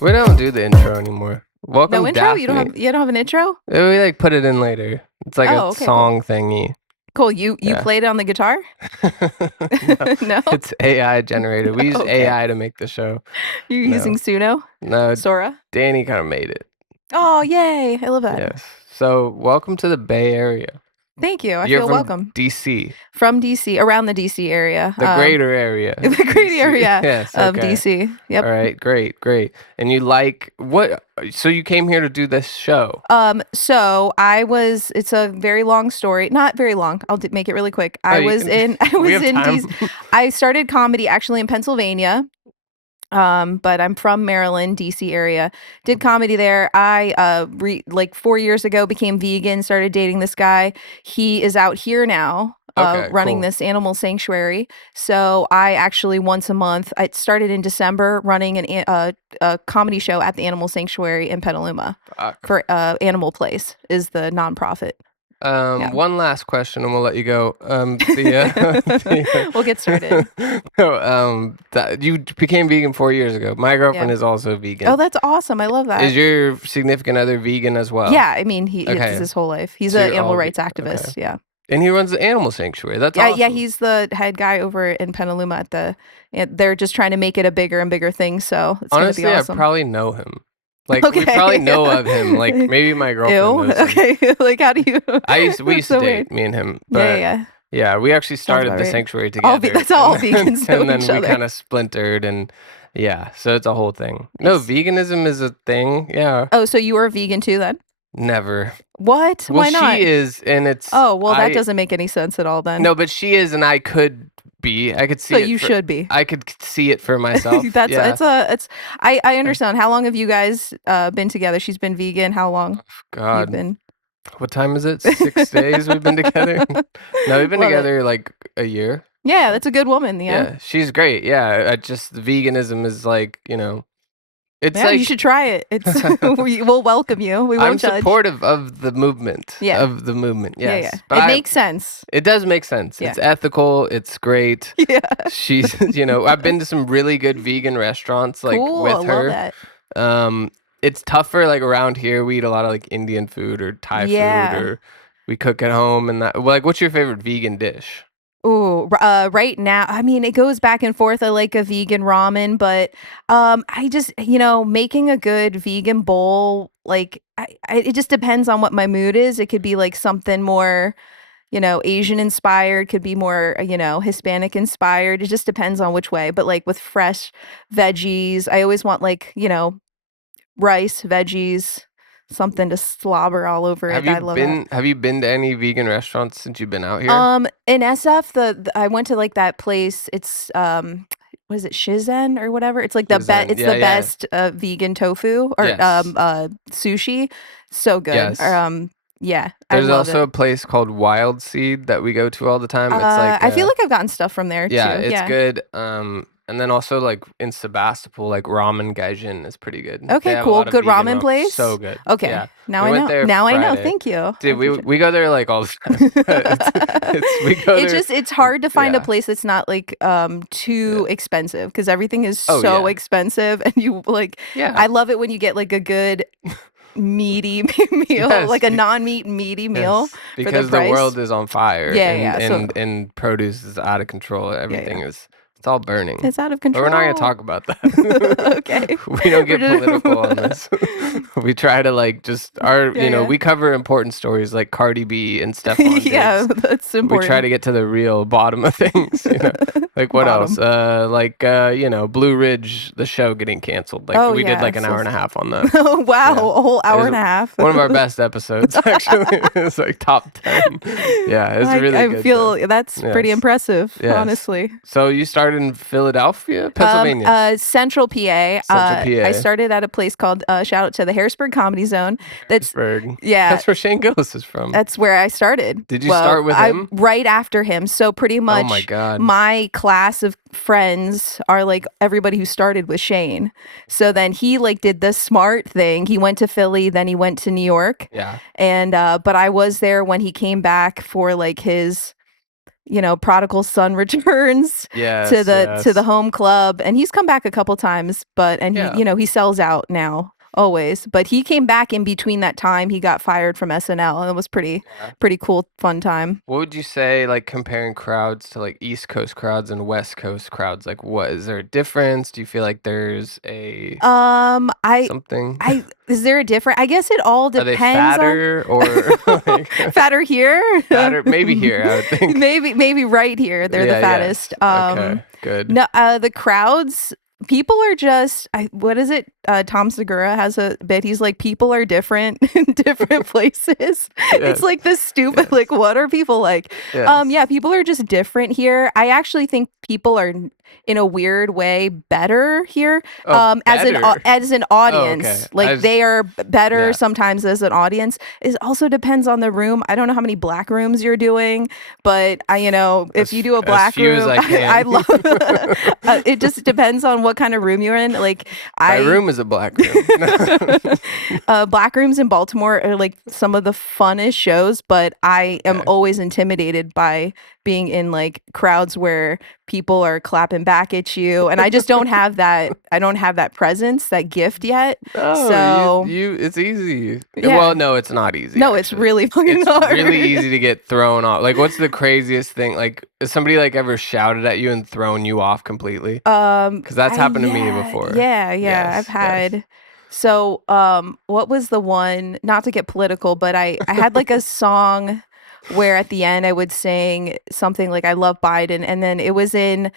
We don't do the intro anymore. Welcome, No intro? Daphne. You don't have an intro? We like put it in later. It's like Oh, a okay, song thingy. Cool. You Yeah. played it on the guitar? No, No. it's AI generated. We use Okay. AI to make the show. You're No. using Suno? No, Sora? Danny kind of made it. Oh, yay. I love that. Yes. So welcome to the Bay Area. Thank you. I You're feel from welcome. DC, From DC, around the DC area. the greater area. The great DC. area Yes. of Okay. DC. Yep. All right. Great. And you like what? So you came here to do this show. So it's a very long story. Not very long. I'll make it really quick. I was in DC. I started comedy actually in Pennsylvania. But I'm from Maryland, DC area. Did comedy there. I like 4 years ago became vegan, started dating this guy. He is out here now. Running cool. this animal sanctuary. So I actually once a month, I started in December running a comedy show at the animal sanctuary in Petaluma for Animal Place is the nonprofit. One last question, and we'll let you go. We'll get started. You became vegan 4 years ago. My girlfriend is also vegan. Oh, that's awesome! I love that. Is your significant other vegan as well? Yeah, I mean, it's his whole life. He's an animal rights activist. Okay. Yeah. And he runs the animal sanctuary. That's awesome. Yeah, he's the head guy over in Petaluma they're just trying to make it a bigger and bigger thing. So it's honestly, gonna be awesome. I probably know him. Like we probably know of him. Like maybe my girlfriend knows him. Okay. Like how do you? We used to date, me and him. But yeah. We actually started the sanctuary together. That's all vegans know and then each we other. kind of splintered, and so it's a whole thing. No, veganism is a thing. Yeah. Oh, so you were a vegan too then? Never. What? Well, why not? she is, and it's. Oh well, that doesn't make any sense at all then. No, but she is, and I could be. I could see. So it you should be. I could see it for myself. I understand. How long have you guys been together? She's been vegan. How long? God. You've been... What time is it? 6 days we've been together. No, we've been together like a year. Yeah, that's a good woman. Yeah, she's great. Yeah, just veganism is like, it's like you should try it. We'll welcome you. We won't judge. I'm supportive of the movement. Yeah. Of the movement. Yes. Yeah. But it makes sense. It does make sense. Yeah. It's ethical. It's great. Yeah. She's, I've been to some really good vegan restaurants with her. I love that. It's tougher like around here. We eat a lot of like Indian food or Thai food, or we cook at home and that. Like, what's your favorite vegan dish? Oh, right now, I mean, it goes back and forth. I like a vegan ramen, but I just, making a good vegan bowl, like, it just depends on what my mood is. It could be like something more, Asian inspired, could be more, Hispanic inspired. It just depends on which way. But like with fresh veggies, I always want like, rice, veggies, something to slobber all over it. I love that. Have you been to any vegan restaurants since you've been out here? In SF, I went to like that place. It's what is it, Shizen or whatever? It's like the best. It's the best vegan tofu or sushi. So good. Yes. There's also a place called Wild Seed that we go to all the time. It's like I feel like I've gotten stuff from there too. It's good. And then also like in Sebastopol, like Ramen Gaijin is pretty good. Okay, cool. Good ramen place. So good. Okay. Yeah. Now I know. Now I know. Thank you. Dude, we go there like all the time. It's hard to find a place that's not like too expensive because everything is so expensive, and you like. Yeah. I love it when you get like a good meaty meal, like a non-meat meaty meal. Because for the price. World is on fire. Yeah. And produce is out of control. Everything is. It's all burning. It's out of control. But we're not going to talk about that. Okay. We don't get political on this. We try to like just we cover important stories like Cardi B and Stephon Diggs. Yeah, that's important. We try to get to the real bottom of things. Like what else? Blue Ridge, the show getting canceled. Like we did like an hour and a half on that. Oh wow, a whole hour and a half. One of our best episodes actually. It's like top 10. Yeah, it's really good. I feel that's pretty impressive, honestly. So you started in Philadelphia, Pennsylvania? Central PA. I started at a place called shout out to the Harrisburg Comedy Zone. Harrisburg. Yeah. That's where Shane Gillis is from. That's where I started. Did you start with him? Right after him. So pretty much oh my God. My class of friends are like everybody who started with Shane. So then he like did the smart thing. He went to Philly, then he went to New York. Yeah. And but I was there when he came back for like his prodigal son returns to Yes, the yes. home club, and he's come back a couple times, but and he Yeah. he sells out now always, but he came back in between that time. He got fired from SNL, and it was Yeah. pretty cool, fun time. What would you say, like comparing crowds to like East Coast crowds and West Coast crowds? Like, what is there a difference? Do you feel like there's a I something? is there a different? I guess it all Are they depends on fatter or like fatter here. fatter? Maybe here, I would think. Maybe right here they're the Yeah, yeah. fattest. Okay, good. No, the crowds, people are just what is it? Tom Segura has a bit. He's like, people are different in different places. It's Yes, like this stupid, yes, like, what are people like? yes. Yeah, people are just different here. I actually think people are in a weird way better here, Oh, better. as an Oh, okay. audience. I Like, was, they are better yeah. sometimes as an audience. It also depends on the room. I don't know how many black rooms you're doing, but if you do a As black few as room, I I can. love. It just depends on what kind of room you're in. Like, My I room is a black room. black rooms in Baltimore are like some of the funnest shows, but I am Okay. always intimidated by being in like crowds where people are clapping back at you, and I just don't have that. I don't have that presence, that gift yet. No, So it's easy. Well, yeah, no, it's not easy no, it's actually. really fucking It's really hard. easy to get thrown off. Like, what's the craziest thing? Like, has somebody like ever shouted at you and thrown you off completely? Because that's happened to me before. Yeah, I've Yes, yes. had. So, what was the one, not to get political, but I had like a song where at the end I would sing something like, I love Biden, and then I was in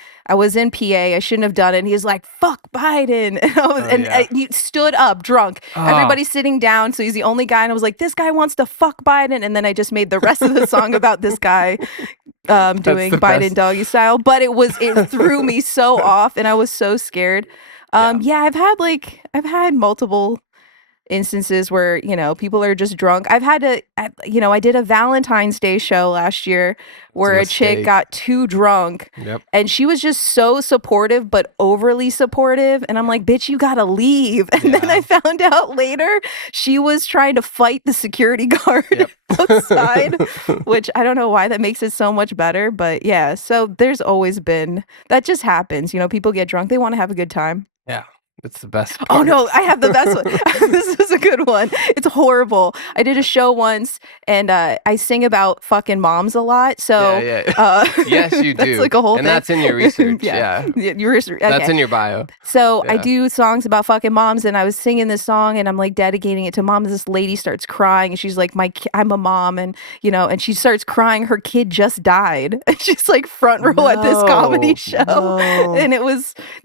PA, I shouldn't have done it, and he's like, fuck Biden. And Oh yeah. he stood up drunk. Oh, Everybody's sitting down, so he's the only guy, and I was like, this guy wants to fuck Biden, and then I just made the rest of the song about this guy that's doing the Biden best. doggy style, but it threw me so off, and I was so scared. Yeah. Yeah, I've had multiple instances where people are just drunk. I did a Valentine's Day show last year It's a where a chick mistake. got too drunk, Yep. and she was just so supportive but overly supportive, and I'm Yeah. like, bitch, you gotta leave. And then I Yeah. found out later she was trying to fight the security guard Yep. outside, which I don't know why that makes it so much better, but yeah. So there's always been, that just happens. People get drunk, they want to have a good time. Yeah. It's the best Oh part. no, I have the best one. This is a good one. It's horrible. I did a show once, and I sing about fucking moms a lot. Yeah, So yeah. uh, Yes, you that's do. like a whole And thing. that's in your research. Yeah. Yeah. That's Okay. in your bio. So I Yeah. do songs about fucking moms, and I was singing this song, and I'm like dedicating it to moms. This lady starts crying, and she's like, I'm a mom," and and she starts crying. Her kid just died, and she's like front row at this comedy No, show, no. and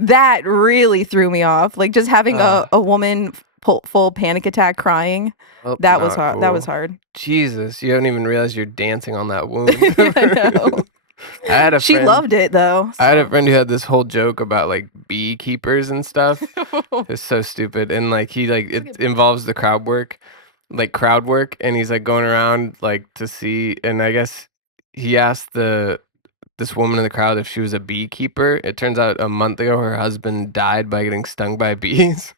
that really threw me off. Like, just having Ah, a woman full panic attack crying. well, That was not hard. That was cool. hard. Jesus, you don't even realize you're dancing on that wound. Yeah, I know. I had a She friend. loved it though. I had a So. friend who had this whole joke about like beekeepers and stuff. It's so stupid, and like he like it involves the crowd work, and he's like going around like to see, and I guess he asked this woman in the crowd if she was a beekeeper. It turns out a month ago her husband died by getting stung by bees.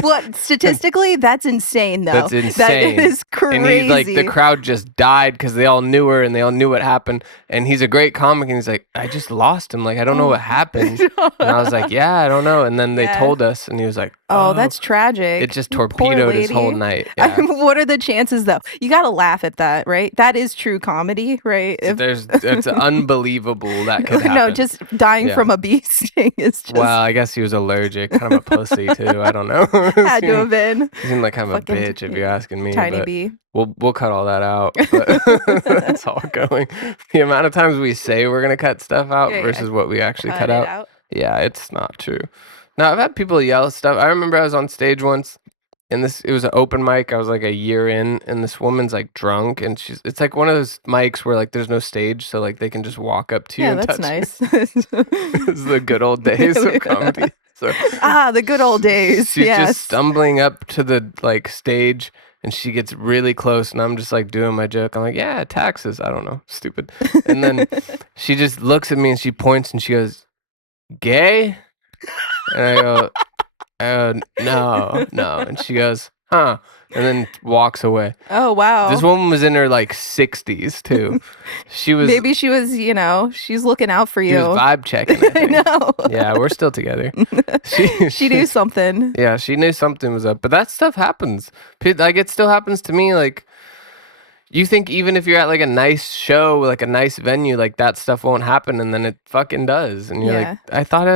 What, statistically, that's insane though. That's That insane. is And he like the crazy. crowd just died because they all knew her and they all knew what happened. And he's a great comic and he's like, I just lost him. Like, I don't know what Oh. happened. And I was like, yeah, I don't know. And then they Yeah. told us and he was like, Oh, oh, that's it tragic. just Poor torpedoed his whole lady. night. Yeah. What are the chances though? You got to laugh at that, right? That is true comedy, right? So it's unbelievable that could No, happen. just dying Yeah. from a bee sting is just Well, I guess he was allergic, kind of a pussy too. I don't know. had to have been He seemed like kind of a fucking bitch if you're asking me, tiny but bee. we'll cut all that out. But that's all going. The amount of times we say we're gonna cut stuff out Yeah, versus what we actually cut cut it out. out. Yeah, it's not true. Now I've had people yell stuff. I remember I was on stage once and it was an open mic. I was like a year in and this woman's like drunk and it's like one of those mics where like there's no stage, so like they can just walk up to you Yeah, and that's touch you. nice. It's the good old days of comedy. So The good old days. she's Yes. just stumbling up to the like stage and she gets really close and I'm just like doing my joke. I'm like, yeah, taxes. I don't know. Stupid. And then she just looks at me and she points and she goes, gay? And I go, no, no. And she goes, huh. and then walks away. Oh, This wow. woman was in her like 60s too. She was Maybe she was, she's looking out for she was you. vibe checking, I I think. know. Yeah, we're still together. She, She knew something. yeah, she knew something was up. But that stuff happens. Like it still happens to me. Like you think even if you're at like a nice show, like a nice venue, like that stuff won't happen, and then it fucking does. And you're like, Yeah. I thought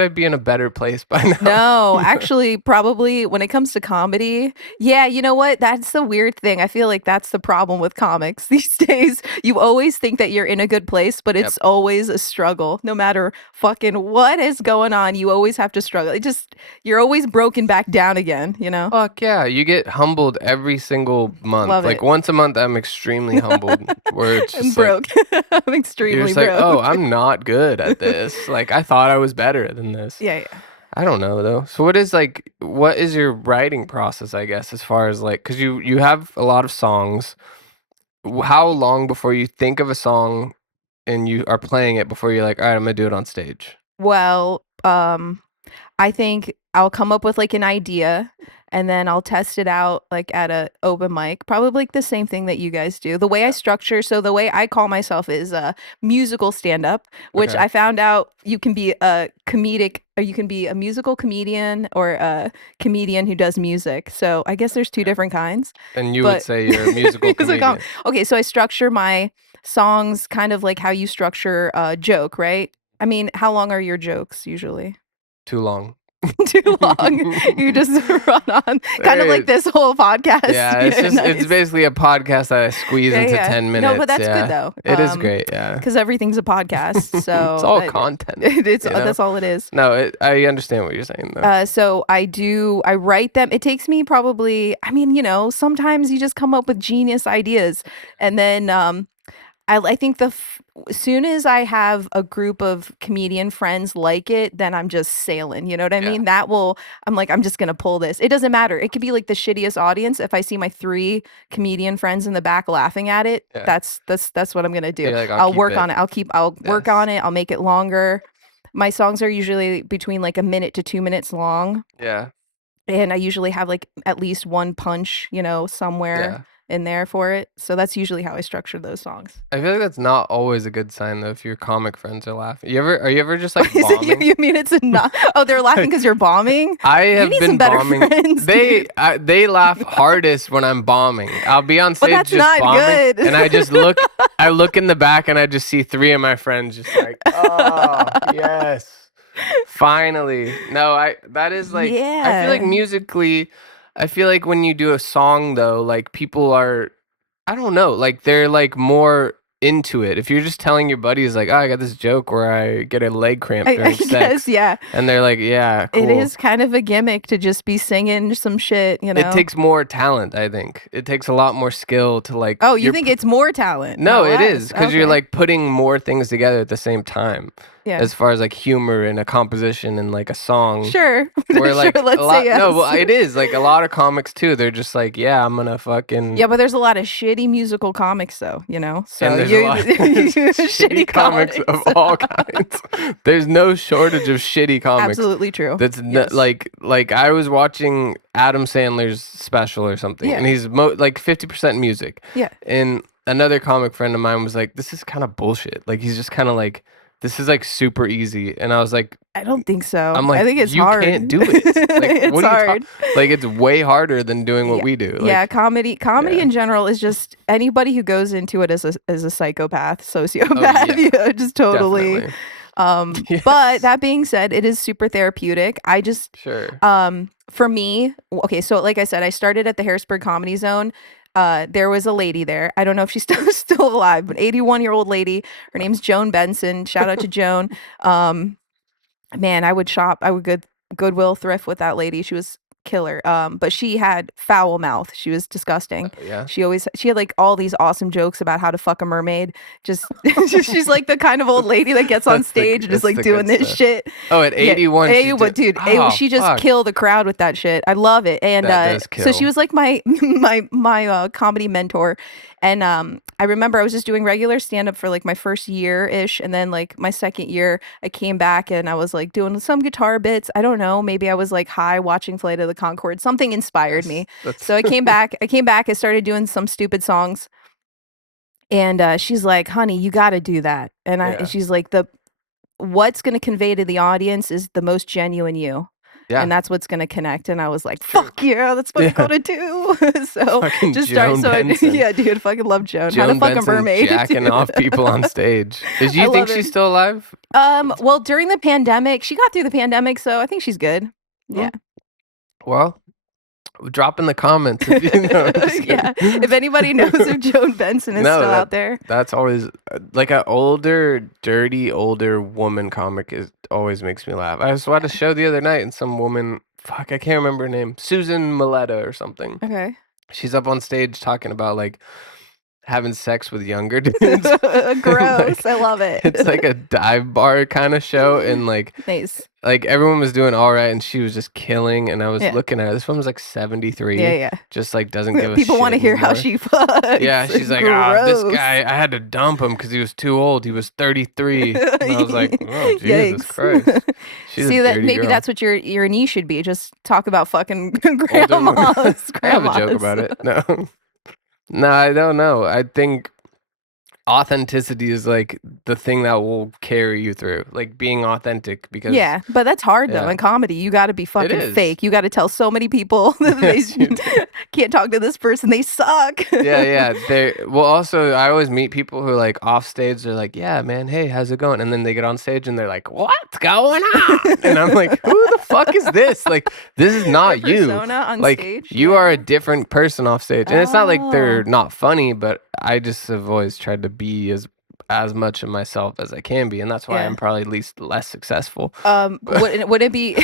I'd be in a better place by now. No, actually, probably when it comes to comedy, yeah, you know what? That's the weird thing. I feel like that's the problem with comics these days. You always think that you're in a good place, but Yep. it's always a struggle. No matter fucking what is going on, you always have to struggle. You're always broken back down again, you know? Fuck yeah, you get humbled every single month. Love Like it. once a month, I'm extremely humbled. Where it's I'm just like broke. I'm you're extremely just like, broke. oh, I'm not good at this. Like I thought I was better than this. Yeah, yeah. I don't know though. So what is your writing process, I guess, as far as like cuz you have a lot of songs. How long before you think of a song and you are playing it before you're like, "All right, I'm going to do it on stage." Well, I think I'll come up with like an idea and then I'll test it out like at a open mic. Probably like the same thing that you guys do. The way I Yeah. structure, so the way I call myself is a musical stand-up, which Okay. I found out you can be a comedic or you can be a musical comedian or a comedian who does music. So I guess there's two Okay. different kinds. And you would But say you're a musical comedian. okay, so I structure my songs kind of like how you structure a joke, right? I mean, how long are your jokes usually? Too long. Too long. You just run on, kind of like Right. this whole podcast. Yeah, it's just it's Nice. basically a podcast that I squeeze Yeah, into yeah. 10 No, minutes. but that's Yeah. good though. It is great, yeah. Because everything's a podcast, It's so all content, it's you know? that's all it is. No, I understand what you're saying though. So I write them. It takes me probably, I mean, sometimes you just come up with genius ideas, and then I think as soon as I have a group of comedian friends like it, then I'm just sailing. You know what I Yeah. mean? I'm like, I'm just gonna pull this. It doesn't matter. It could be like the shittiest audience. If I see my 3 comedian friends in the back laughing at it, Yeah. that's what I'm gonna do. You're like, I'll keep work it. on it. I'll work Yes. on it. I'll make it longer. My songs are usually between like a minute to 2 minutes long. Yeah. And I usually have like at least one punch, somewhere Yeah. in there for it. So that's usually how I structure those songs. I feel like that's not always a good sign though if your comic friends are laughing. Are you ever just like Is it bombing? you mean it's not? Oh, they're laughing Like, because you're bombing? I You have need been some better bombing. friends, They laugh hardest when I'm bombing. I'll be on But stage that's just not bombing, good. and I look in the back and I just see 3 of my friends just like, oh yes, finally. No, that is like I feel like Yeah. musically, I feel like when you do a song though, like people are, I don't know, like they're like more into it. If you're just telling your buddies like, oh, I got this joke where I get a leg cramp I during guess, sex, yeah. and they're like, yeah, cool. It is kind of a gimmick to just be singing some shit, It takes more talent, I think. It takes a lot more skill to like. Oh, you think it's more talent? No, not it is less. because you're Okay. like putting more things together at the same time, Yeah. as far as like humor and a composition and like a song. Sure. Where Sure, like let's a lot, say yes. no, well, it is like a lot of comics too. They're just like, yeah, I'm gonna fucking. Yeah, but there's a lot of shitty musical comics though, So And there's a lot of shitty comics of comics. all kinds. There's no shortage of shitty comics. Absolutely true. That's Yes. like I was watching Adam Sandler's special or something, Yeah. and he's like 50% music. Yeah. And another comic friend of mine was like, "This is kind of bullshit." Like he's just kind of like, "This is like super easy," and I was like, I don't think so. "I'm like, I think it's you hard. can't do it. Like, It's what are you hard. Like it's way harder than doing what Yeah. we do." Like, Yeah, comedy yeah. in general is just anybody who goes into it as a psychopath, sociopath, yeah. just totally. Definitely. But Yes. that being said, it is super therapeutic. I just Sure. for me, okay, so like I said, I started at the Harrisburg Comedy Zone. There was a lady there. I don't know if she's still alive, but 81-year-old lady. Her name's Joan Benson. Shout out to Joan. Man, I would shop. I would Goodwill thrift with that lady. She was killer. But she had foul mouth. She was disgusting. Yeah. She had like all these awesome jokes about how to fuck a mermaid. Just she's like the kind of old lady that gets on That's the- stage and is that's like the doing good this stuff. shit. Oh, at 81. Yeah, she but did- dude, Oh, she just fuck. killed the crowd with that shit. I love it. And That does so she kill. was like my my comedy mentor. And I remember I was just doing regular stand up for like my first year ish. And then like my second year, I came back and I was like doing some guitar bits. I don't know. Maybe I was like high watching Flight of the Conchords. Something inspired me. That's So I came back, I started doing some stupid songs. And she's like, honey, you got to do that. And yeah, she's like, what's going to convey to the audience is the most genuine you. yeah, And that's what's going to connect. And I was like, it's true. fuck yeah, that's what I'm Yeah, going to do. So fucking just start. Joan Benson. Yeah, dude, fucking love Joan. How to Joan fuck a Benson mermaid, jacking dude. off people on stage. Do I you think love she's it. still alive? Well, during the pandemic, she got through the pandemic, so I think she's good. Hmm. Yeah. Well, drop in the comments if you know. I'm just Yeah. kidding. If anybody knows if Joan Benson is No, still out there. that's always like an older, dirty, older woman comic is always makes me laugh. I saw a show the other night and some woman, fuck, I can't remember her name, Susan Miletta or something. Okay. She's up on stage talking about like having sex with younger dudes. And, Gross. like I love it. it's like a dive bar kind of show and Nice. like everyone was doing all right and she was just killing and I was Yeah. looking at her. This woman's like 73. Yeah, yeah. Just like doesn't give a People want to shit hear how anymore. she fucks. Yeah, she's like, ah, this Gross. guy, I had to dump him because he was too old. He was 33. And I was like, oh, Jesus Yikes. Christ. She's See a that dirty maybe girl. that's what your niche should be. Just talk about fucking Older women. grandmas. I have a joke about it. No. No, I don't know. I think authenticity is like the thing that will carry you through, like being authentic because Yeah, but that's hard though. Yeah. In comedy, you got to be fucking is. fake. You got to tell so many people that they Yes, you do. can't talk to this person. They suck. Yeah. Well, also, I always meet people who are like off stage. They're like, yeah, man, hey, how's it going? And then they get on stage and they're like, what's going on? And I'm like, who the fuck is this? Like, this is not Their you. persona on Like, stage. you are a different person off stage. And it's not like they're Oh. not funny, but I just have always tried to be as much of myself as I can be, and that's why Yeah. I'm probably less successful. Would it be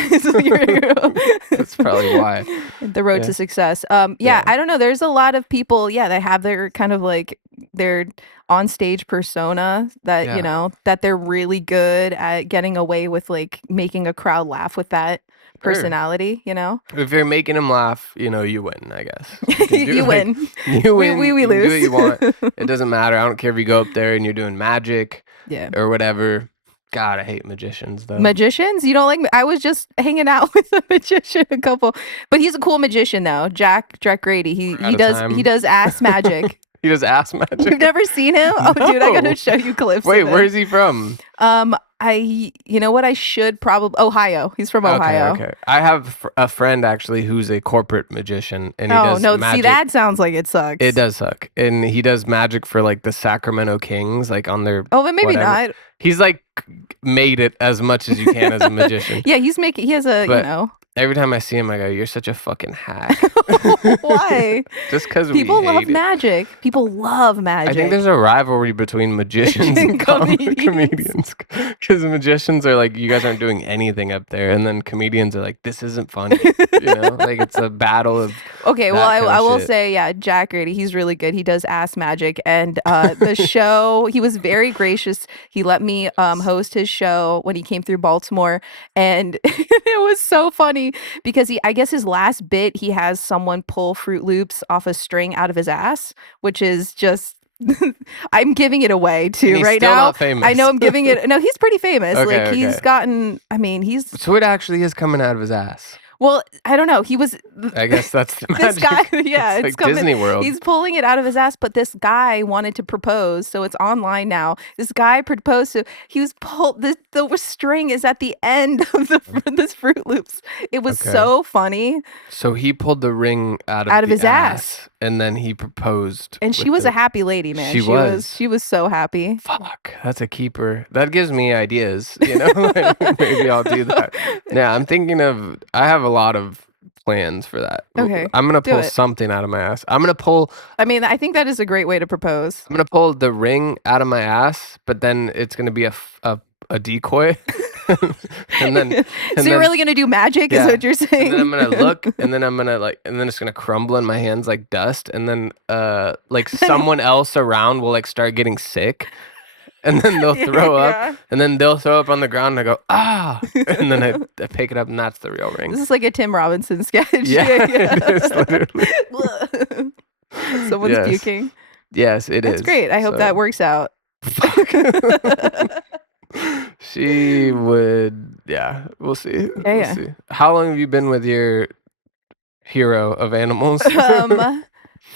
That's probably why. the road Yeah. to success? Yeah. I don't know. There's a lot of people, that have their kind of like their on stage persona that Yeah. that they're really good at getting away with like making a crowd laugh with that Sure. personality. If you're making them laugh, you win, I guess. You can do, You like, win. You win. We you can do lose. what you want. It doesn't matter. I don't care if you go up there and you're doing magic Yeah. or whatever. God, I hate magicians though. Magicians? You don't like? I was just hanging out with a magician, a couple, but he's a cool magician though. Jack Grady. He We're out of does time. he does ass magic. He does ass magic. You've never seen him? Oh, dude, I No. gotta show you clips. Wait, of him. where's he from? You know what? I should probably Ohio. He's from Ohio. Okay. I have a friend actually who's a corporate magician, and he Oh does no! magic. See, that sounds like it sucks. It does suck, and he does magic for like the Sacramento Kings, like on their. Oh, but maybe whatever. not. He's like made it as much as you can as a magician. Yeah, he's making. He has a. But every time I see him, I go, "You're such a fucking hack." Why? Just because People love hate it. magic. People love magic. I think there's a riverbary betwing magicians and comedians. Because magicians are like, you guys aren't doing anything up there, and then comedians are like, this isn't funny. Like it's a battle of. Okay, well, that kind I of will shit. say, yeah, Jack Grady, he's really good. He does ass magic, and the show, he was very gracious. He let me host his show when he came through Baltimore, and it was so funny because I guess his last bit, he has someone pull Fruit Loops off a string out of his ass, which is just. I'm giving it away And too he's right still now. not famous. I know I'm giving it. No, he's pretty famous. Okay, Like he's okay. gotten. I mean, he's. So it actually is coming out of his ass. Well, I don't know. He was. I guess that's the This magic. guy, yeah, it's it's like coming. Disney World. He's pulling it out of his ass, but this guy wanted to propose, so it's online now. This guy proposed to. He was pulled. The string is at the end of this Fruit Loops. It was Okay. so funny, So he pulled the ring out of his ass. and then he proposed. and she with was the- a happy lady, man. She was. She was so happy. Fuck, that's a keeper. That gives me ideas. Like, maybe I'll do that. Yeah, I'm thinking of. I have a lot of plans for that. Okay, I'm gonna do pull it. something out of my ass. I'm gonna pull. I mean, I think that is a great way to propose. I'm gonna pull the ring out of my ass, but then it's gonna be a decoy. and then. So and you're then- really gonna do magic? Is Yeah. what you're saying? And then I'm gonna look, and then I'm gonna and then it's gonna crumble in my hands like dust, and then like someone else around will like start getting sick, and then they'll throw Yeah. up, and then they'll throw up on the ground, and I go ah, and then I pick it up, and that's the real This ring. is like a Tim Robinson sketch. Yeah, it is literally. Someone's Yes. puking. Yes, it That's is. great. I hope that So works out. fuck. She would. Yeah, we'll see. Yeah, We'll yeah. see. How long have you been with your hero of animals? Um,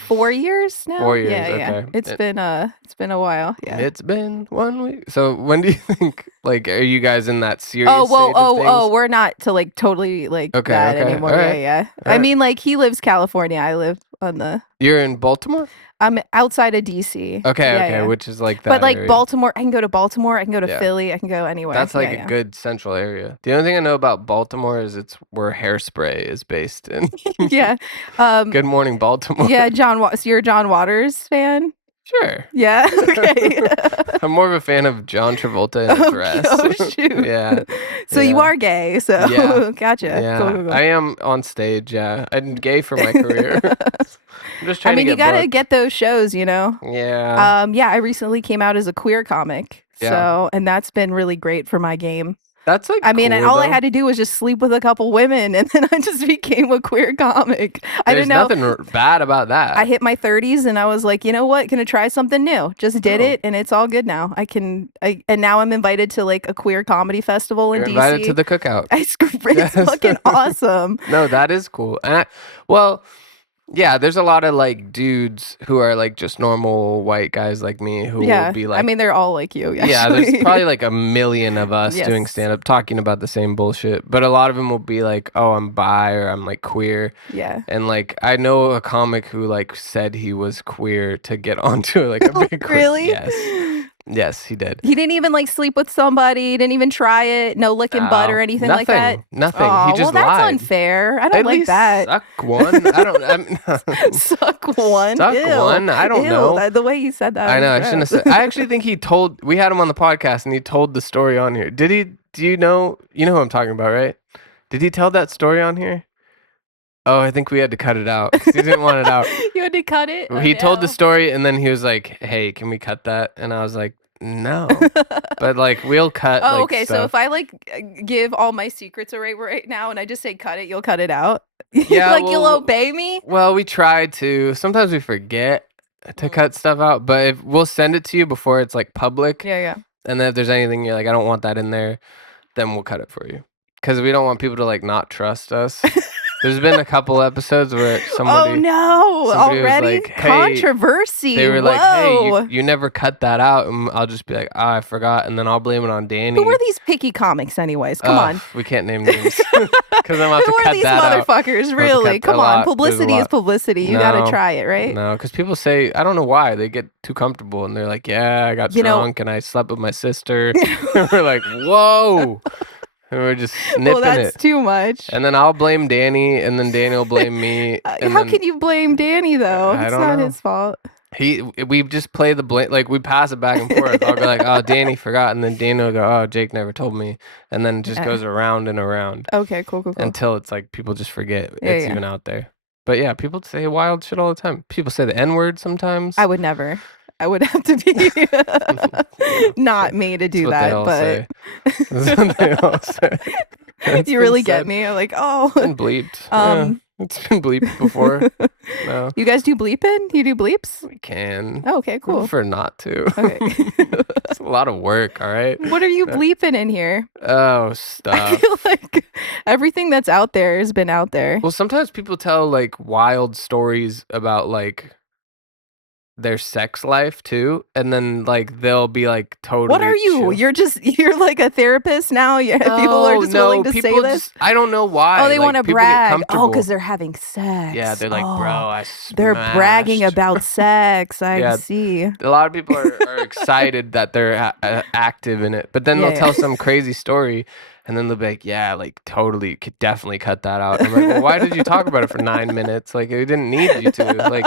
4 years now? 4 years. Yeah, yeah. Okay. It's been a while. Yeah. It's been 1 week. So when do you think, like, are you guys in that Oh, serious well, stage of we're not to like totally like Okay, that okay. anymore. All Yeah, right. yeah. All I right. mean, like he lives California. I live on the You're in Baltimore? I'm outside of DC. Okay, Yeah, okay, yeah. which is like But that like area. Baltimore, I can go to Baltimore, I can go to Yeah. Philly, I can go anywhere. That's Yeah, like a yeah. good central area. The only thing I know about Baltimore is it's where Hairspray is based in. Yeah. Um, Good morning, Baltimore. yeah, so you're a John Waters fan? Sure. Yeah. Okay. I'm more of a fan of John Travolta in a Okay. dress. Oh shoot. Yeah. So you Yeah. are gay. So Yeah. gotcha. Cool, Yeah. cool, I cool. am on stage, yeah. I'm gay for my career. I'm just I trying to mean, you get gotta booked. get those shows, you know. Yeah. Yeah, I recently came out as a queer comic. Yeah. So, and that's been really great for my game. That's like I mean, and cool all I though. had to do was just sleep with a couple women, and then I just became a queer comic. I There's didn't know. nothing bad about I that. hit my 30s, and I was like, you know what? Gonna try something new. Just did No. it, and it's all good now. And now I'm invited to like a queer comedy festival in You're invited to DC. the cookout. It's Yes. fucking awesome. No, that is cool. Well, yeah, there's a lot of like dudes who are like just normal white guys like me who will Yeah, be I like, mean, they're all like you, yeah, there's actually. probably like a million of us doing Yes. stand up talking about the same bullshit. But a lot of them will be like, oh, I'm bi or I'm like queer. Yeah. And like, I know a comic who like said he was queer to get onto like a big queer. Really? Yes. Yes, he did. He didn't even like sleep with somebody, didn't even try it, no licking butt or No, anything like that. nothing. Nothing. He Oh, well, just that's lied. unfair. I don't At like least that. suck one. I don't. Suck one. Suck Ew. one. I don't Ew. know. The way you said that I was know. I shouldn't have gross. said. I actually think he told. We had him on the podcast, and he told the story on here. Did he? Do you know? You know who I'm talking about, right? Did he tell that story on here? Oh, I think we had to cut it out because he didn't want it out. You had to cut it? Oh, He told the no. story, and then he was like, "Hey, can we cut that?" And I was like, "No." But like, we'll cut. Oh, Like, okay. So stuff. if I like give all my secrets away right now and I just say cut it, you'll cut it out? Yeah. Like you'll Well, obey me? well, we try to. Sometimes we forget to Mm. cut stuff out, but if we'll send it to you before it's like public, Yeah, yeah. and then if there's anything you're like, I don't want that in there, then we'll cut it for you. Because we don't want people to like not trust us. There's been a couple episodes where Oh somebody no, somebody was already? like, "Hey," Controversy. they were like, "Hey, Whoa. you never cut that out," and I'll just be like, "Ah, I forgot," and then I'll blame it on Danny. Who are these picky comics anyways? Come on. We can't name names because I'm about Who to are cut these that out. motherfuckers? to Really? cut a Come on. lot. There's a Publicity is lot. publicity. You No, gotta try it, right? No, because people say I don't know why they get too comfortable and they're like, "Yeah, I got You know- drunk and I slept with my sister." And we're like, "Whoa!" And we're just Well, snipping that's it. too much. And then I'll blame Danny, and then Danny will blame me. And How then can you blame Danny though? I It's don't not know. his fault. We just play the blame, like we pass it back and forth. I'll be like, "Oh, Danny forgot," and then Danny will go, "Oh, Jake never told me," and then it just goes around and around Okay, cool. until it's like people just forget Yeah, it's yeah. even out there. But yeah, people say wild shit all the time. People say the N word sometimes. I would never. I would have to be not me to do That's that, what but they all say. That's what they all say. It's you been really get said. me. I'm like, oh. It's been bleeped. Yeah, it's been bleeped before. No, You guys do bleeping? You do bleeps? we can. Oh, okay, We cool. prefer not to. Okay. It's a lot of work. All right. What are you Yeah. bleeping in here? Oh, I stuff. feel like everything that's out there has been out there. Well, sometimes people tell like wild stories about like their sex life too, and then like they'll be like totally. What are you? chill. You're like a therapist now. People are just willing to say people this. I don't know why. Oh, they like, want to people get brag. Oh, comfortable. because they're having sex. Yeah, they're like, bro, Oh, I they're bragging smashed." about sex. I Yeah. see. A lot of people are excited that they're active in it, but then Yeah, they'll tell yeah. some crazy story, and then they'll be like, "Yeah, like totally, could definitely cut that out." I'm like, "Well, why did you talk about it for 9 minutes? Like, it didn't need you to. Like,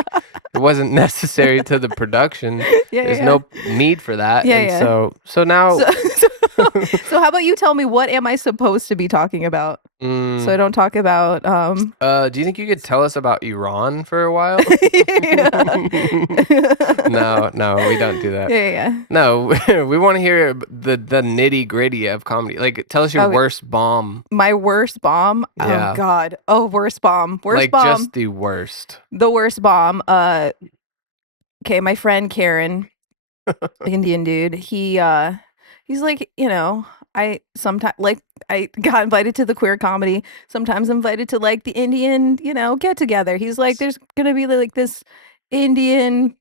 it wasn't necessary to the production. Yeah, There's yeah. no need for that." Yeah, and yeah. so now, So how about you tell me what am I supposed to be talking about? mm, So I don't talk about do you think you could tell us about Iran for a while? No, we don't do that. Yeah. No, we want to hear the nitty gritty of comedy. Like, tell us your Okay. worst bomb. My worst bomb. Yeah. Oh God. Oh, worst bomb. Worst Like bomb. just the worst. The worst bomb. okay, my friend Karen, Indian dude, he's like, I sometimes like I got invited to the queer comedy, sometimes invited to like the Indian, get together. He's like, there's gonna be like this Indian,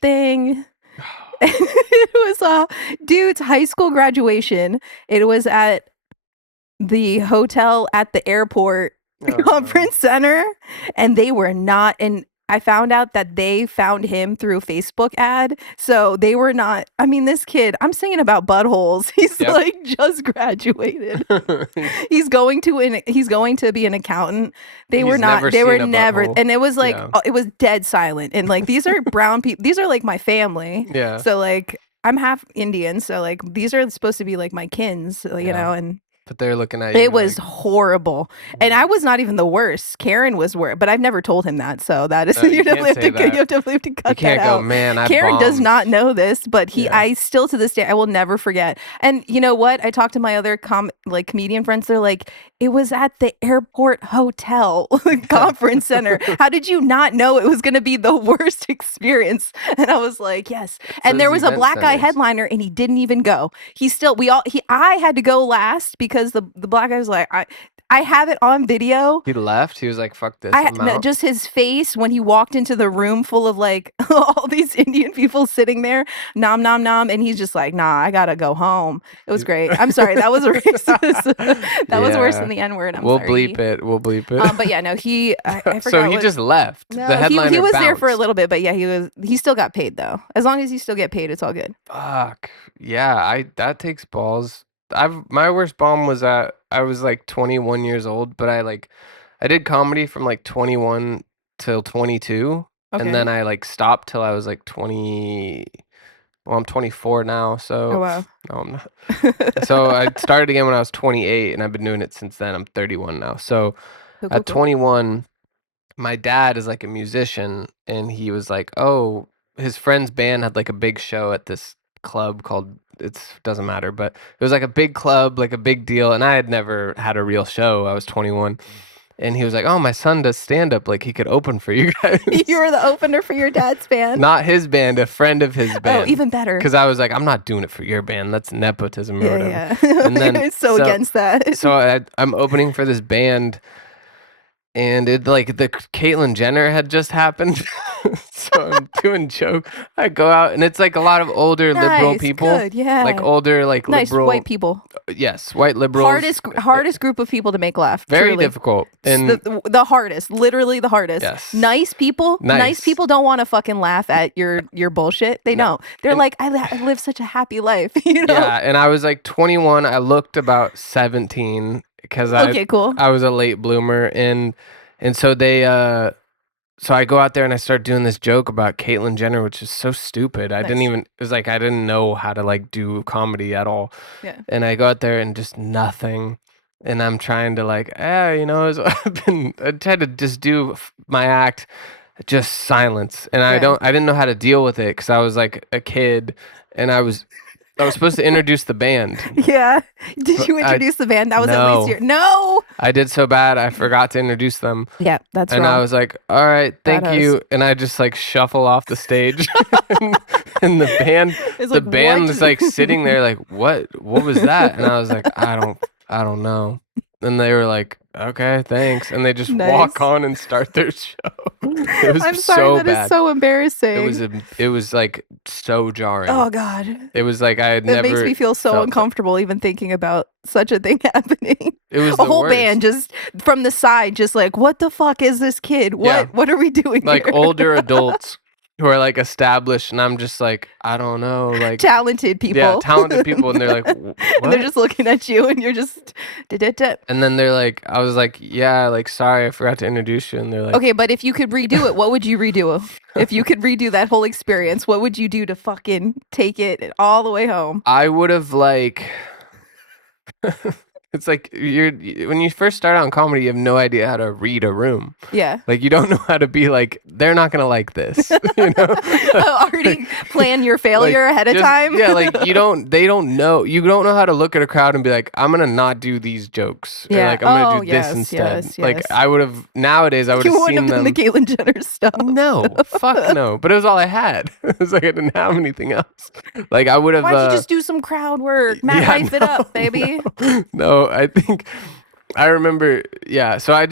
thing. And it was dude's high school graduation. It was at the hotel at the airport Oh no. conference center, and they were not. And I found out that they found him through a Facebook ad, so they were not. I mean, this kid, I'm singing about buttholes. He's Yep. like just graduated. He's going to be an accountant. They were He's not. never They were seen a never. butthole. And it was like, Yeah. it was dead silent. And like, these are brown people. These are like my family. Yeah. So like, I'm half Indian, so like these are supposed to be like my kins, Yeah. and But they're looking at it you was like, horrible. And I was not even the worst. Karen was worse, but I've never told him that. So that is, no, you can't say you that. definitely have to You cut that can't go, out. man, I Karen does bombed. not know this, but Yeah. I still to this day, I will never forget. And you know what? I talked to my other like comedian friends. They're like, it was at the airport hotel conference center. How did you not know it was going to be the worst experience? And I was like, yes. It's And there those was a event black guy centers. headliner and he didn't even go. I had to go last because the black guy was like, I have it on video. He left. He was like, fuck this, I'm No, out. just his face when he walked into the room full of like all these Indian people sitting there, nom nom nom, and he's just like, nah, I gotta go home. It was great. I'm sorry, that was racist. That was worse than Yeah. the N word. I'm We'll sorry. bleep it. We'll bleep it. But yeah, no, I So forgot he what. just left. The No, he headliner was there for a bounced. little bit, but yeah, he still got paid though. As long as you still get paid, it's all good. Fuck. Yeah, that takes balls. My worst bomb was at I was like 21 years old, but I did comedy from like 21 till 22, and then Okay. I like stopped till I was like 20. Well, I'm 24 now, Oh so wow. no, I'm not. So I started again when I was 28, and I've been doing it since then. I'm 31 now. So Cool, cool, at cool. 21, my dad is like a musician, and he was like, oh, his friend's band had like a big show at this club called, it's doesn't matter, but it was like a big club, like a big deal, and I had never had a real show. I was 21, and he was like, oh, my son does stand up, like he could open for you guys. You were the opener for your dad's band. Not his band, a friend of his Oh, band. even better. Because I was like, I'm not doing it for your band. That's nepotism or Yeah, whatever. yeah. And then It's so against that. so I'm opening for this band, and it like the Caitlyn Jenner had just happened. So I'm doing joke. I go out, and it's like a lot of older liberal Nice, people, good, yeah. like older, like Nice liberal, white people. yes, white liberals. Hardest group of people to make laugh. Very truly. difficult. It's And the hardest, literally the hardest. yes, Nice people, nice nice. people don't want to fucking laugh at your bullshit. They No. don't. They're And- like, I live such a happy life, you know? Yeah, and I was like 21. I looked about 17 because Okay, cool. I was a late bloomer, and so so I go out there and I start doing this joke about Caitlyn Jenner, which is so stupid. I didn't Nice. even, it was like I didn't know how to like do comedy at all. Yeah. And I go out there and just nothing. And I'm trying to like, I tried to just do my act, just silence. And I Yeah. didn't know how to deal with it because I was like a kid, and I was supposed to introduce the band. Yeah. Did But you introduce the band? That was at no. least your No. I did so bad, I forgot to introduce them. Yeah, that's And wrong. I was like, all right, thank Bad you. And I just like shuffle off the stage. And the band, It's the like, band what? was like sitting there like, what was that? And I was like, I don't know. And they were like, okay, thanks. And they just walk Nice. on and start their show. It was I'm sorry, so that is bad. so embarrassing. It was like so jarring. Oh God. It was like I had That never makes me feel so felt uncomfortable even thinking about such a thing happening. It was A the whole worst. band just from the side, just like, what the fuck is this kid? Yeah. What are we doing Like here? older adults who are like established, and I'm just like, I don't know, like Talented people. yeah, talented people, and they're like, And what? they're just looking at you and you're just da-da-da. And then they're like, I was like, yeah, like sorry, I forgot to introduce you, and they're like, Okay, but if you could redo it, what would you redo? If you could redo that whole experience, what would you do to fucking take it all the way home? I would have like, It's like when you first start out in comedy, you have no idea how to read a room. Yeah. Like you don't know how to be like, they're not gonna like this, you know? Already plan your Like failure ahead of just time. yeah, like they don't know. You don't know how to look at a crowd and be like, I'm gonna not do these jokes, or Yeah. like I'm Oh, gonna do this yes, instead. yes, Like yes. I would have nowadays, I would You have wouldn't seen have done the them. Caitlyn Jenner stuff. No, fuck no. But it was all I had. It was like I didn't have anything else. Like I would have. Why don't you just do some crowd work? Matt Yeah, Rife it up, baby. no. I think I remember, yeah. So I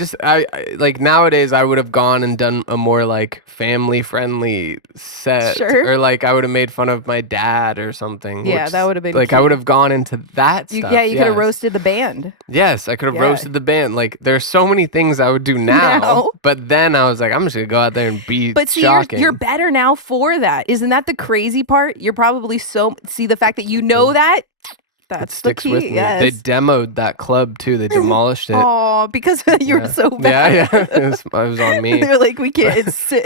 like nowadays I would have gone and done a more like family friendly set, Sure. or like I would have made fun of my dad or something. Yeah, which, that would have been like I cute. would have gone into that You, stuff. yeah, you could have yes. roasted the band. Yes, I could have Yeah. roasted the band. Like there's so many things I would do now, Now. but then I was like, I'm just gonna go out there and be But see, shocking. you're better now for that. Isn't that the crazy part? You're probably see the fact that you know that. It That's the sticks key. with me. Yes. They demoed that club too. They demolished it. Oh, because you're Yeah. so bad. Yeah, yeah. It was on me. They're like, we can't. It's They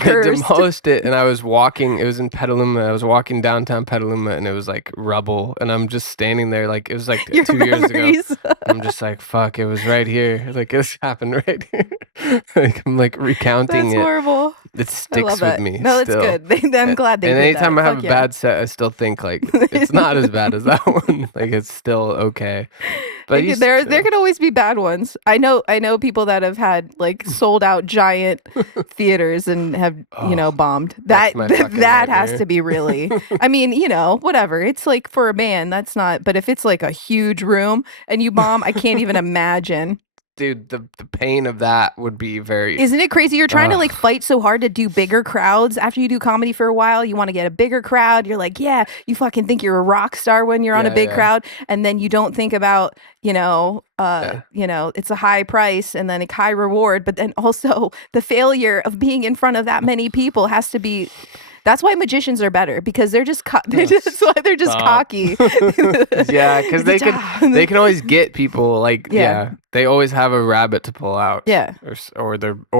cursed. demolished it, and I was walking. It was in Petaluma. I was walking downtown Petaluma, and it was like rubble. And I'm just standing there, like it was like Your 2 years ago. memories. I'm just like, fuck, it was right here. Like this happened right here. Like I'm like recounting That's it. horrible. It I sticks love with that. me. No, it's still. good. I'm glad they And did anytime that. I have Fuck a yeah. bad set, I still think like it's not as bad as that one. Like it's still okay. But There could always be bad ones. I know people that have had like sold out giant theaters and have bombed. that's That my fucking that has nightmare. to be really. I mean, whatever. It's like for a band, that's not. But if it's like a huge room and you bomb, I can't even imagine. Dude, the pain of that would be very. Isn't it crazy? You're trying to like Ugh. fight so hard to do bigger crowds after you do comedy for a while. You want to get a bigger crowd. You're like, yeah, you fucking think you're a rock star when you're on a Yeah, big yeah. crowd, and then you don't think about, it's a high price and then a high reward, but then also the failure of being in front of that many people has to be. That's why magicians are better because they're just that's why they're just Stop. cocky. Yeah, because they can always get people like Yeah. they always have a rabbit to pull out. Yeah. or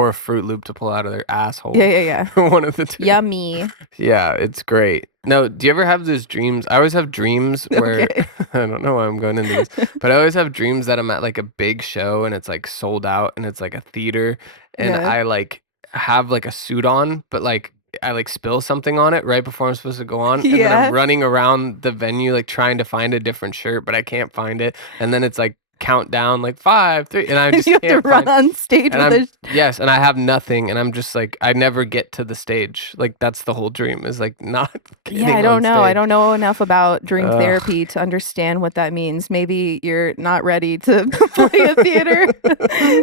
a Fruit Loop to pull out of their asshole. Yeah. One of the two. Yummy. Yeah, it's great. No, do you ever have those dreams? I always have dreams where Okay. I don't know why I'm going into this, but I always have dreams that I'm at like a big show and it's like sold out and it's like a theater and Yeah. I like have like a suit on, but like I like spill something on it right before I'm supposed to go on. And then Yeah. I'm running around the venue like trying to find a different shirt, but I can't find it. And then it's like countdown like 5, 3, and I just You have to can't run find. on stage And with yes, and I have nothing, and I'm just like I never get to the stage. Like that's the whole dream is like not getting Yeah, I on don't know. I stage. don't know enough about dream Ugh. therapy to understand what that means. Maybe you're not ready to play a theater.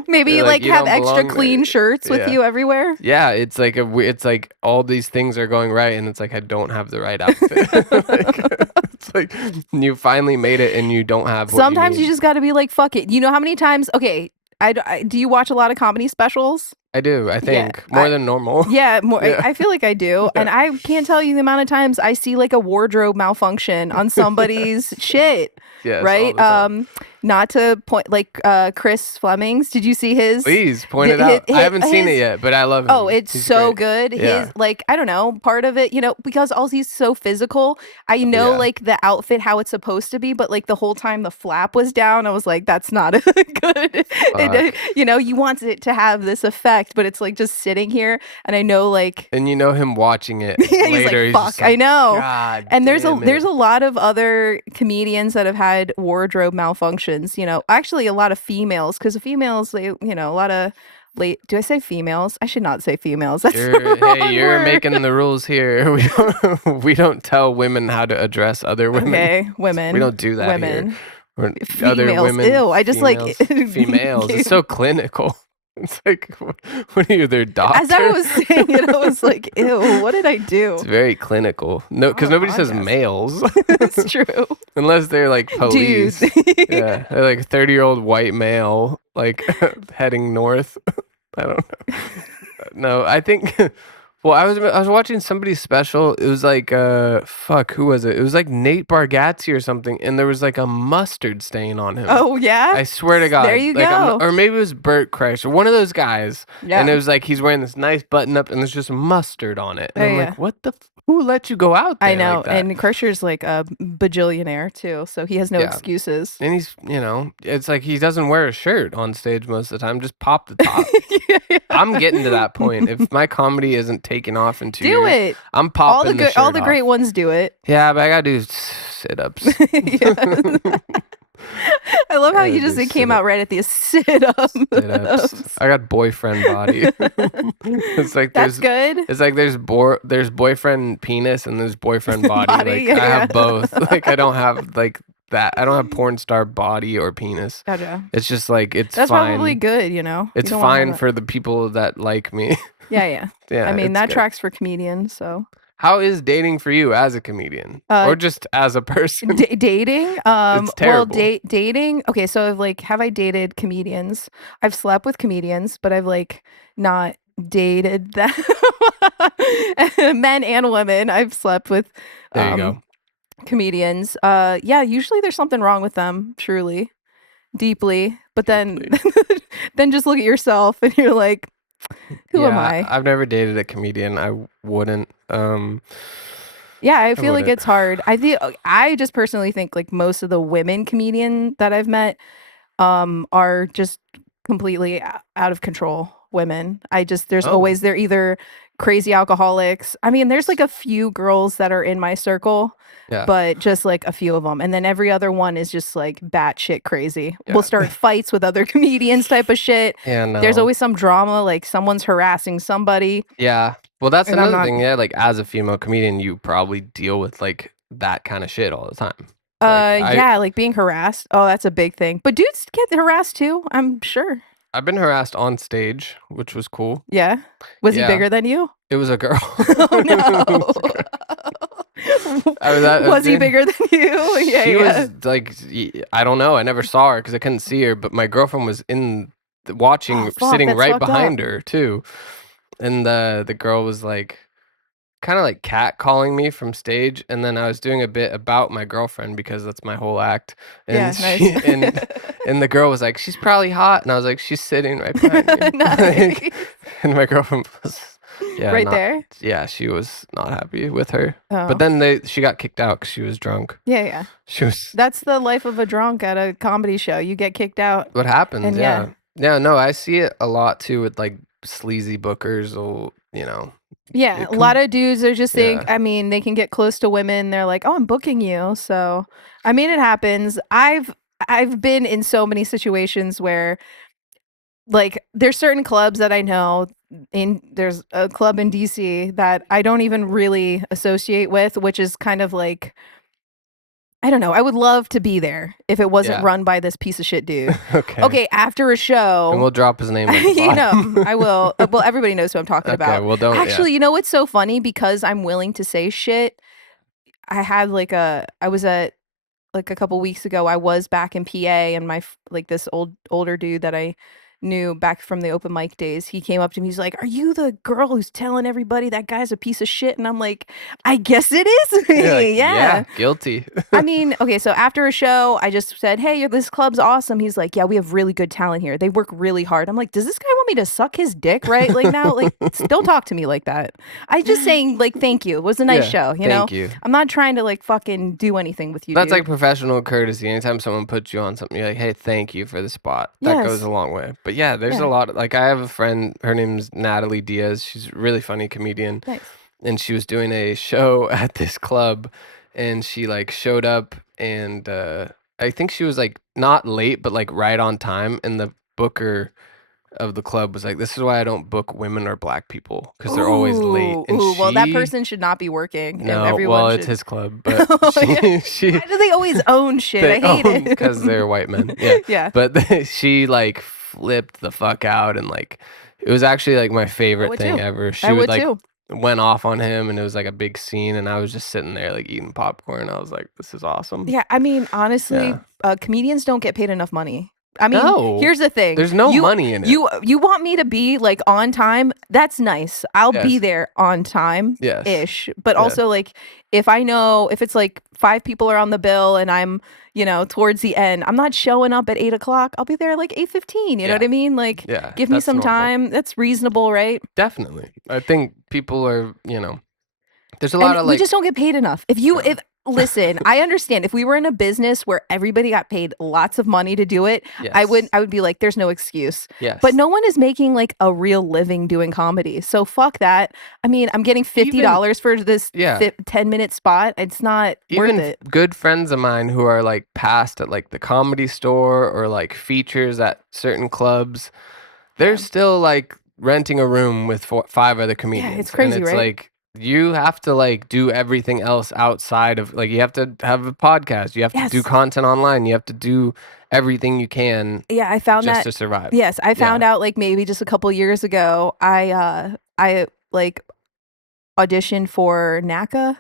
Maybe You're like you have don't extra belong clean there. shirts with Yeah. you everywhere. Yeah, it's like it's like all these things are going right, and it's like I don't have the right outfit. Like, it's like you finally made it, and you don't have. What Sometimes you you need. just got to be like, fuck it. You know how many times? Okay, do you watch a lot of comedy specials? I do. I think more than normal. Yeah, more. Yeah. I feel like I do, and I can't tell you the amount of times I see like a wardrobe malfunction on somebody's shit. Yes, all Right. the time. Not to point like Chris Fleming's. Did you see his? Please point it hi- out. I haven't seen it his- yet, but I love him. Oh, it's He's so great. good. Yeah. His like I don't know, part of it, because all he's so physical. I know Yeah. like the outfit how it's supposed to be, but like the whole time the flap was down, I was like, that's not good. You want it to have this effect, but it's like just sitting here, and I know like And you know him watching it he's later. like, just fuck, I know. God And there's damn there's it." a lot of other comedians that have had wardrobe malfunctions. Actually a lot of females because the females they a lot of late. Do I say females? I should not say females. That's the wrong You're word. making the rules here. We don't tell women how to address other women. Okay, women. We don't do that women. here. Or Females. other women. Ew, I just like females. It's so clinical. It's like, what are you, their doctor? As I was saying it, I was like, ew, what did I do? It's very clinical. No, because nobody says podcast. males. It's true. Unless they're like police. Dudes. Yeah, they're like a 30-year-old white male, like heading north. I don't know. No, I think. Well, I was watching somebody's special. It was like fuck, who was it? It was like Nate Bargatze or something, and there was like a mustard stain on him. Oh yeah. I swear to God. There you like, go. or maybe it was Bert Kreischer, one of those guys. Yeah. And it was like he's wearing this nice button up, and there's just mustard on it. And Oh, I'm yeah. like, what the? Who let you go out I there know, like that? and Crusher's like a bajillionaire too, so he has no Yeah. excuses. And he's, it's like he doesn't wear a shirt on stage most of the time. Just pop the top. Yeah, I'm getting to that yeah. point. If my comedy isn't taking off in 2 Do years, it. I'm popping the All shirt the great off. ones do it. Yeah, but I gotta do sit-ups. Yeah. I love how Gotta you do just it came out sit-ups. right at the sit up. Sit-ups. I got boyfriend body. It's like That's good. there's boyfriend penis and there's boyfriend body. Body, Like yeah, I yeah. have both. Like I don't have like that. I don't have porn star body or penis. Gotcha. It's just like it's That's probably fine. good, you know. You It's don't want to have fine that. for the people that like me. Yeah, yeah. I Yeah, mean, it's that good. tracks for comedians, so. How is dating for you as a comedian Uh or just as a person? dating It's well terrible. dating okay, so I've like have I dated comedians? I've slept with comedians, but I've like not dated them. Men and women I've slept with There you um go. comedians. Yeah, usually there's something wrong with them, truly, deeply, but then Deeply. then just look at yourself and you're like, who am Yeah, I? I've never dated a comedian. I wouldn't. Yeah, I I feel like wouldn't. it's hard. I just personally think like most of the women comedian that I've met are just completely out of control women. There's Oh, always they're either crazy alcoholics. I mean, there's like a few girls that are in my circle, yeah, but just like a few of them. And then every other one is just like batshit crazy. We'll yeah, start fights with other comedians type of shit. yeah. There's No, always some drama, like someone's harassing somebody, yeah. Well, that's and I'm another not. thing. Yeah, like as a female comedian, you probably deal with like that kind of shit all the time. Like Yeah, like being harassed. Oh, that's a big thing. But dudes get harassed too, I'm sure. I've been harassed on stage, which was cool. Yeah. Was he Yeah, bigger than you? it was a girl. Oh It was a no. girl. I was Was he doing. bigger than you? Yeah, She yeah. was like, I don't know. I never saw her because I couldn't see her. But my girlfriend was Oh watching, fuck, sitting that's right fucked up. behind her too. And the girl was like, kind of like cat calling me from stage. And then I was doing a bit about my girlfriend because that's my whole act. And Yeah, nice. and the girl was like, she's probably hot. And I was like, she's sitting right behind me. Nice. And my girlfriend was, yeah, Right there. she was not happy with her. But Oh. then she got kicked out because she was drunk. Yeah, yeah. She was. That's the life of a drunk at a comedy show. You get kicked out. What happens? And yeah. Yeah. Yeah, no, I see it a lot too with like sleazy bookers or, Yeah, it a lot com- of dudes are just think, yeah. I mean, they can get close to women. They're like, "Oh, I'm booking you." So, I mean, it happens. I've been in so many situations where like there's certain clubs that I know there's a club in DC that I don't even really associate with, which is kind of like I don't know. I would love to be there if it wasn't Yeah. run by this piece of shit dude. Okay. Okay, after a And show, we'll drop his name at the you know, bottom. I will. Well, everybody knows who I'm talking Okay, about. well don't Actually, you know what's so funny? Because I'm willing to say shit. I was at like a couple weeks ago, I was back in PA and like this older dude that I knew back from the open mic days, he came up to me, he's like, "Are you the girl who's telling everybody that guy's a piece of shit?" And I'm like, "I guess it is You're like, me." Yeah. guilty. I mean, okay, so after a show, I just said, "Hey, this club's awesome." He's like, "Yeah, we have really good talent here. They work really hard." I'm like, "Does this guy want me to suck his dick right like now? Like, don't talk to me like that." I just saying like, "Thank you. It was a nice Yeah, show." You know, thank you. I'm not trying to like fucking do anything with you, That's like dude. professional courtesy. Anytime someone puts you on something, you're like, "Hey, thank you for the spot." That goes Yes. a long way. But yeah, there's a Yeah. lot. Like I have a friend. Her name's Natalie Diaz. She's a really funny comedian, Nice. and she was doing a show at this club, and she like showed up, and I think she was like not late, but like right on time. And the booker of the club was like, "This is why I don't book women or black people because they're always late." Ooh, And ooh. Well, that she, person should not be working, and no, well, everyone it's should. his club, but Oh, yeah. she Why do they always own shit? they I hate own it. because they're white men. Yeah. Yeah. But she like flipped the fuck out and like it was actually like my I favorite would thing too. ever. She I would would like too. went off on him and it was like a big scene and I was just sitting there like eating popcorn. I was like, this is awesome. Yeah, I mean, honestly, Yeah. comedians don't get paid enough money. I mean, No. here's the thing. There's no money in it. You want me to be like on time? That's nice. I'll be Yes. there on time Yes. ish. But Yeah. also like if I know if it's like 5 people are on the bill and I'm, towards the end, I'm not showing up at 8 o'clock. I'll be there like 8:15. You know Yeah. what I mean? Like Yeah. give me That's some normal. time. That's reasonable, right? Definitely. I think people are, There's a lot And of we like just don't get paid enough. If you no. if listen, I understand if we were in a business where everybody got paid lots of money to do it, Yes. I would be like, there's no excuse. But Yes. no one is making like a real living doing comedy. So fuck that. I mean, I'm getting Even $50 for this yeah. 10-minute spot. It's not worth Even it. good friends of mine who are like passed at like the Comedy Store or like features at certain clubs, they're Yeah. still like renting a room with five other Yeah, it's comedians, and crazy, it's right? like you have to like do everything else outside of like you have to have a podcast, you have to do Yes. content online, you have to do everything you can Yeah, I found just that to survive. yes, I Yeah. found out like maybe just a couple years ago. I like auditioned for NACA.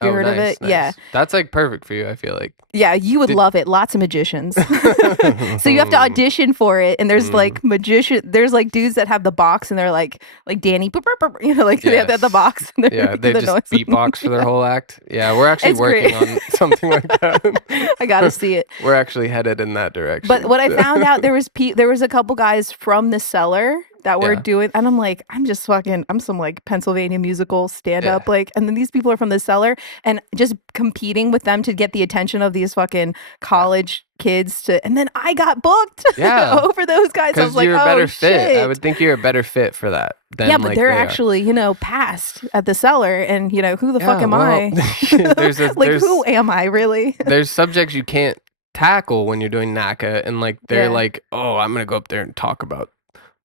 Have you Oh, heard of nice, it? Yeah. nice. That's like perfect for you, I feel like. Yeah, you would Did love it. Lots of magicians. So you have to audition for it, and there's Mm, like there's like dudes that have the box, and they're like Danny, boop, boop, boop, like they have the yes. box, and they're Yeah, making they the just noise. beatbox for their Yeah, whole act. Yeah, we're actually it's great. working on something like that. I gotta see it. We're actually headed in that But direction. what I found out there was a couple guys from the cellar that were Yeah, doing, and I'm like, I'm some like Pennsylvania musical stand yeah, up, like, and then these people are from the cellar, and just competing with them to get the attention of these fucking yeah. college kids to, and then I got booked Yeah, over those guys. I was because like, you're a oh better fit. I shit. would think you're a better fit for that Yeah, than but like they're they are. actually, passed at the cellar, and who the fuck Yeah, am well, I? there's a Like, who am I really? there's subjects you can't tackle when you're doing NACA, and like they're Yeah. like, oh, I'm gonna go up there and talk about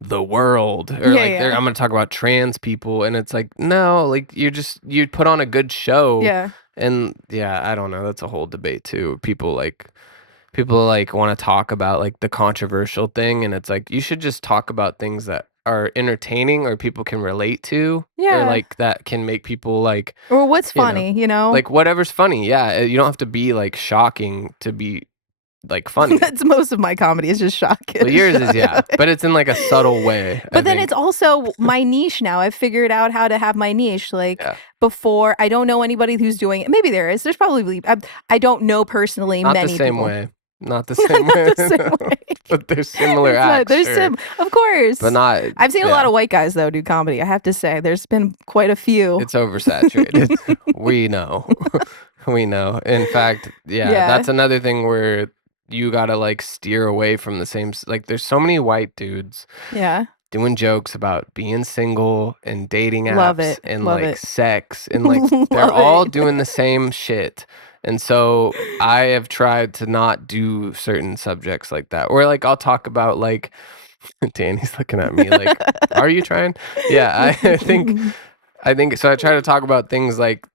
the world, or Yeah, like yeah. I'm gonna talk about trans people, and it's like no, like you put on a good show, Yeah. and yeah, I don't know, that's a whole debate too. People like want to talk about like the controversial thing, and it's like you should just talk about things that are entertaining or people can relate to, or Yeah. like that can make people like Or what's you know funny, you know? like whatever's funny. Yeah, you don't have to be like shocking to be like funny. That's most of my comedy is just shock. Well, yours is, yeah, but it's in like a subtle way, I But then it's think. also my niche now. I've figured out how to have my niche. Like Yeah. before, I don't know anybody who's doing it. Maybe there is. There's probably I don't know personally Not the many same people. way. Not the same Not way. the same way. But there's similar It's not. acts, There's sure. some, of course. But not I've seen a lot yeah. of white guys though do comedy. I have to say, there's been quite a few. It's oversaturated. We know. We know. In fact, yeah, Yeah. that's another thing where you gotta like steer away from the same like there's so many white dudes Yeah. doing jokes about being single and dating Love apps it. and Love like it. sex and like they're Love all it. doing the same shit. And so I have tried to not do certain subjects like that. Or like I'll talk about like Danny's looking at me like, are you trying? Yeah, I think so. I try to talk about things like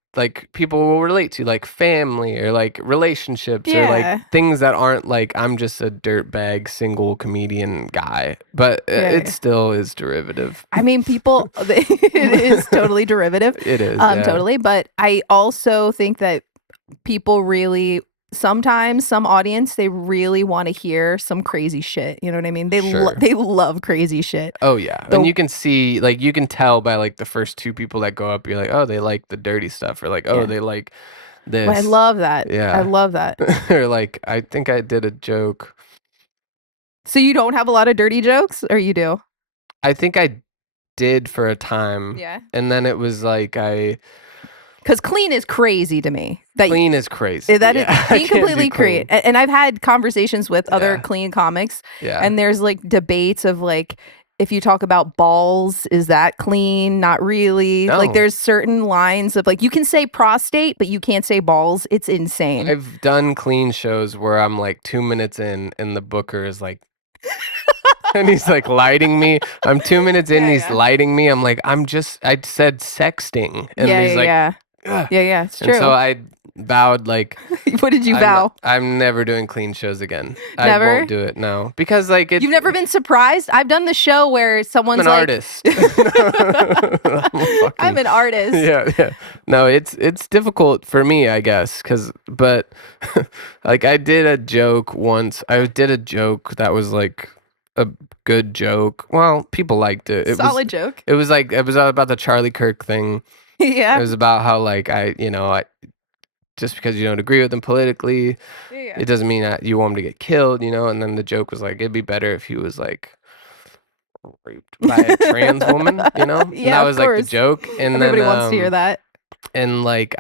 people will relate to, like family or like relationships or like Yeah. things that aren't like I'm just a dirtbag single comedian guy, but Yeah. it Yeah. still is derivative. I mean, people, it is totally derivative. It is, yeah, Totally. But I also think that people really, sometimes some audience, they really want to hear some crazy shit. You know what I mean? sure. They love crazy shit. Oh yeah, and The you can see like you can tell by like the first two people that go up. You're like, oh, they like the dirty stuff, or like, oh, Yeah. they like Well, I this. love that. I Yeah, love that. or like I think I did a joke. So you don't have a lot of dirty jokes, or you do? I think I did for a time, Yeah. and then it was like I Because clean is crazy to me. That clean is crazy. that is Yeah, I being can't do completely clean. create. And I've had conversations with other Yeah, clean comics, yeah. and there's like debates of like, if you talk about balls, is that clean? Not really. Like No, there's certain lines of like, you can say prostate, but you can't say balls. It's insane. I've done clean shows where I'm like 2 minutes in, and the booker is like, and he's like lighting me. I'm 2 minutes in, Yeah, he's yeah. lighting me. I'm like, I said sexting, and Yeah, he's yeah, like, yeah. ugh. Yeah, yeah, it's And so true. I vowed like What did you I'm vow? I'm never doing clean shows again. I Never? won't do it. No, because like You've never been surprised? I've done the show where I'm someone's an like, artist. I'm a I'm fucking an artist. yeah, yeah. No, it's difficult for me, I guess, but like I did a joke once. I did a joke that was like a good joke. Well, people liked it. Solid joke. It was like it was about the Charlie Kirk thing. It Yeah. was about how like I just because you don't agree with him politically, Yeah. it doesn't mean that you want him to get killed, And then the joke was like it'd be better if he was like raped by a trans woman, And Yeah, that of was like the course. joke. And Everybody then wants to hear that. and like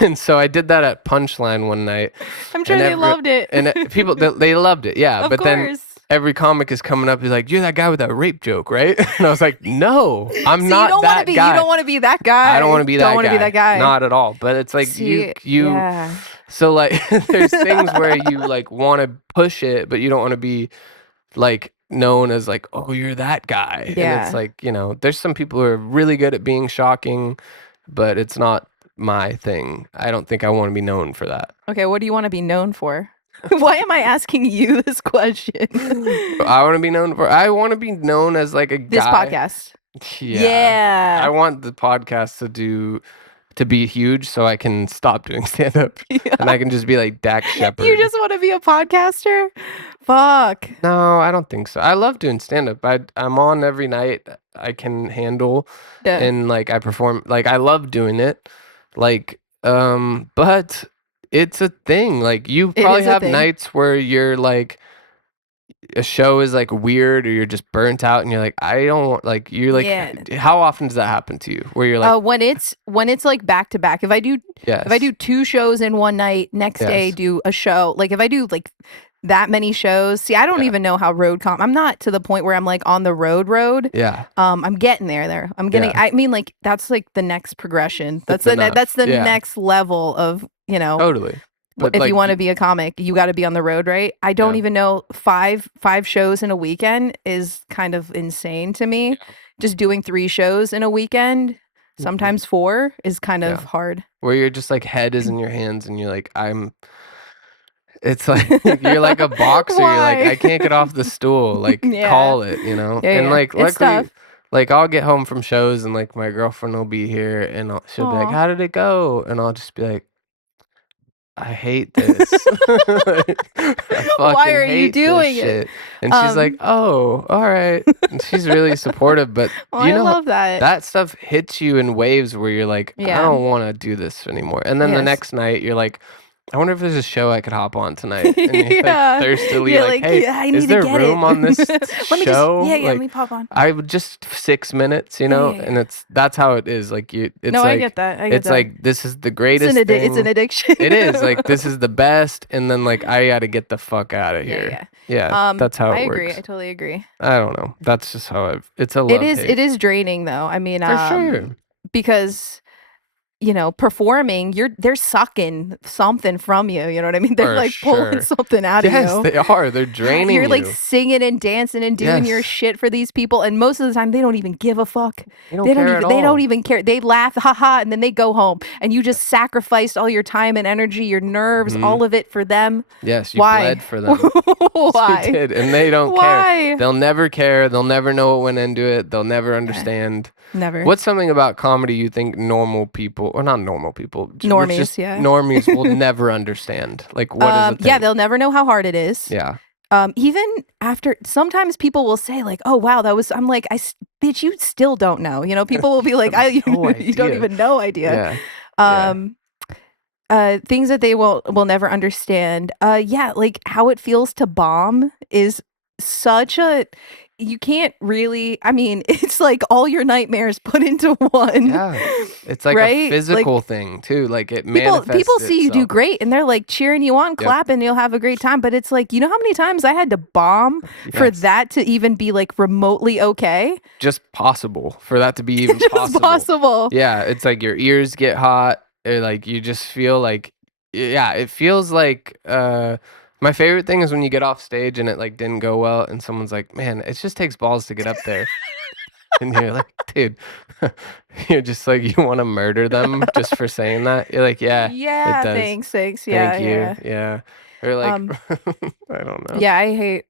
and so I did that at Punchline one night, I'm sure and they loved it. people they loved it, yeah. Of But then course. every comic is coming up, he's like, "You're that guy with that rape joke, right?" And I was like, "No, I'm See, you not don't want to that be. You guy. don't want to be that guy. I don't want to be Don't that want to be that guy, guy. not at all." But it's like See, you. yeah, So like, there's things where you like want to push it, but you don't want to be like known as like, oh, you're that guy. And it's yeah. like, there's some people who are really good at being shocking, but it's not my thing. I don't think I want to be known for that. Okay, what do you want to be known for? Why am I asking you this question? I want to be known as like a This guy. podcast. Yeah. I Yeah. want the podcast to be huge so I can stop doing stand up and I can just be like Dak Shepard. You just want to be a podcaster? Fuck. No, I don't think so. I love doing stand up. I'm on every night I can handle, Yeah. and like I perform, like I love doing it. Like but it's a thing. Like you It probably is a have thing. nights where you're like a show is like weird or you're just burnt out and you're like I don't want, like you're like Yeah. how often does that happen to you where you're like When it's like back to back. If I do yes, 2 shows in one night, next day yes, do a show. Like if I do like that many shows. See, I don't yeah, even know how I'm not to the point where I'm like on the road. yeah, I'm getting there. I'm getting yeah, I mean like that's like the next progression. That's it's enough. that's the Yeah, next level of, totally. But if you like want to be a comic, you got to be on the road, right? I don't yeah, even know five shows in a weekend is kind of insane to me. yeah. Just doing 3 shows in a weekend, Mhm. sometimes 4 is kind of Yeah. hard. Where you're just like head is in your hands and you're like it's like you're like a boxer, you're like Why? I can't get off the stool, like Yeah. call it, you know. Yeah, And yeah. like It's luckily tough. like I'll get home from shows and like my girlfriend will be here and she'll be like, Aw. "How did it go?" And I'll just be like, I hate this. Like, I Why fucking are you hate this doing it? shit. And she's like, Um, "Oh, all right." And she's really supportive, but oh, you I know love that. that stuff hits you in waves where you're like, "I Yeah. don't want to do this anymore." And then the Yes. next night you're like, "I wonder if there's a show I could hop on tonight." And you're like Yeah. thirstily You're like, like, "Hey, yeah, I is need to there get room on this it. Let me just, show?" yeah, let Like me pop on. I would just 6 minutes, Yeah, yeah, and yeah. that's how it is. Like No, it's I get like that. I get it's that. like this is the greatest It's an thing. addiction. It is like this is the best, and then like I gotta get the fuck out of Yeah, here. yeah. Yeah, that's how I it agree. I works. totally agree. I don't know. That's just how it's a It love is hate draining though. I mean, for sure. because performing, they're sucking something from you. You know what I mean? They're For like pulling sure. something out of Yes, you. they are. They're draining You're like you. singing and dancing and doing your Yes, shit for these people, and most of the time they don't even give a fuck. they don't care at They don't all. even care. They laugh, haha, and then they go home. And you just sacrificed all your time and energy, your nerves, Hmm. all of it for them. Yes, you bled Why? for them. You Why? did, and they don't care. Why? They'll never care. They'll never know what went into it. They'll never Yeah, understand. never. What's something about comedy you think normal people, or not normal people, which Normies, just yeah. normies will never understand? Like, what is the Yeah, thing? they'll never know how hard it is. Yeah. Even after, sometimes people will say like, "Oh wow, that was." I'm like, bitch, you still don't know. People will be like, Have no you don't idea. even know idea." Yeah. Yeah. Um, things that they will never understand. Yeah, like how it feels to bomb is such a, you can't really, I mean, it's like all your nightmares put into one. Yeah. It's like a Right? physical Like thing too. Like it people manifests see you do itself. great and they're like cheering you on, Yep. clapping, you'll have a great time. But it's like, you know how many times I had to bomb for Yes. that to even be like remotely okay? Just possible for that to be even Just possible. possible. Yeah, it's like your ears get hot, or like you just feel like yeah, it feels like my favorite thing is when you get off stage and it like didn't go well and someone's like, "Man, it just takes balls to get up there." And you're like, "Dude." You're just like you want to murder them just for saying that. You're like, "Yeah, it Yeah, does. thanks. Yeah, Thank you." yeah. Yeah. Or like Um, I don't know. yeah, I hate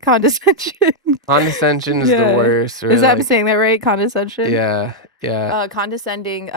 condescension. Condescension is the Yeah. worst, or Is that I'm like saying that right? Condescension? yeah. Yeah. Condescending,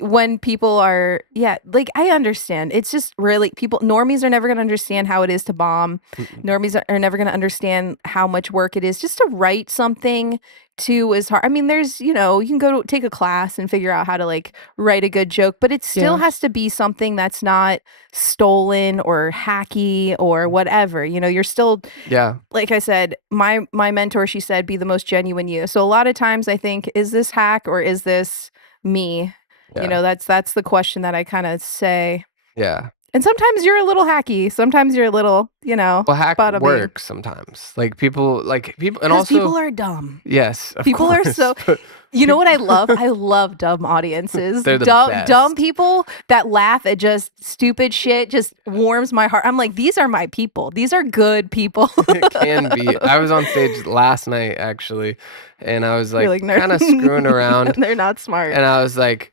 when people are, yeah, like, I understand. It's just really people normies are never gonna understand how it is to bomb. Mm-mm. Normies are never gonna understand how much work it is just to write something to is hard. I mean, there's, you can go to take a class and figure out how to, like, write a good joke, but it still Yeah. has to be something that's not stolen or hacky or whatever. You're still, Yeah. like I said, my mentor, she said, "Be the most genuine you." So a lot of times I think, is this hack or is this me? Yeah. That's the question that I kind of say. Yeah. And sometimes you're a little hacky. Sometimes you're a little, Well, hack bada bing. works sometimes. Like people, and Because people also are dumb. yes, of People are course, so. but You know what I love? people I love dumb audiences. they're the Dumb best. people that laugh at just stupid shit just warms my heart. I'm like, these are my people. These are good people. It can be. I was on stage last night actually, and I was You're like like, no, kind of screwing around, they're not smart. and I was like,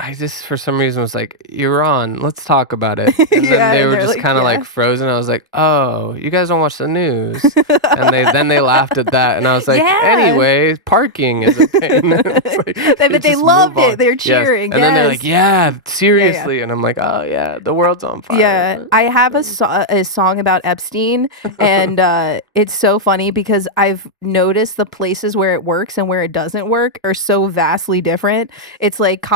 I just for some reason was like, "You're on. Let's talk about it." And then Yeah, they and were they're just like, kind of yeah. like frozen. I was like, "Oh, you guys don't watch the news." And they laughed at that, and I was like, Yeah. "Anyway, parking is a pain." It's like they But they just move loved it. on. They're Yes, cheering. and then they're like, Yes. "Yeah, Yeah, yeah. seriously," and I'm like, "Oh yeah, the world's on fire." Yeah, But I have a song about Epstein, and it's so funny because I've noticed the places where it works and where it doesn't work are so vastly different. It's like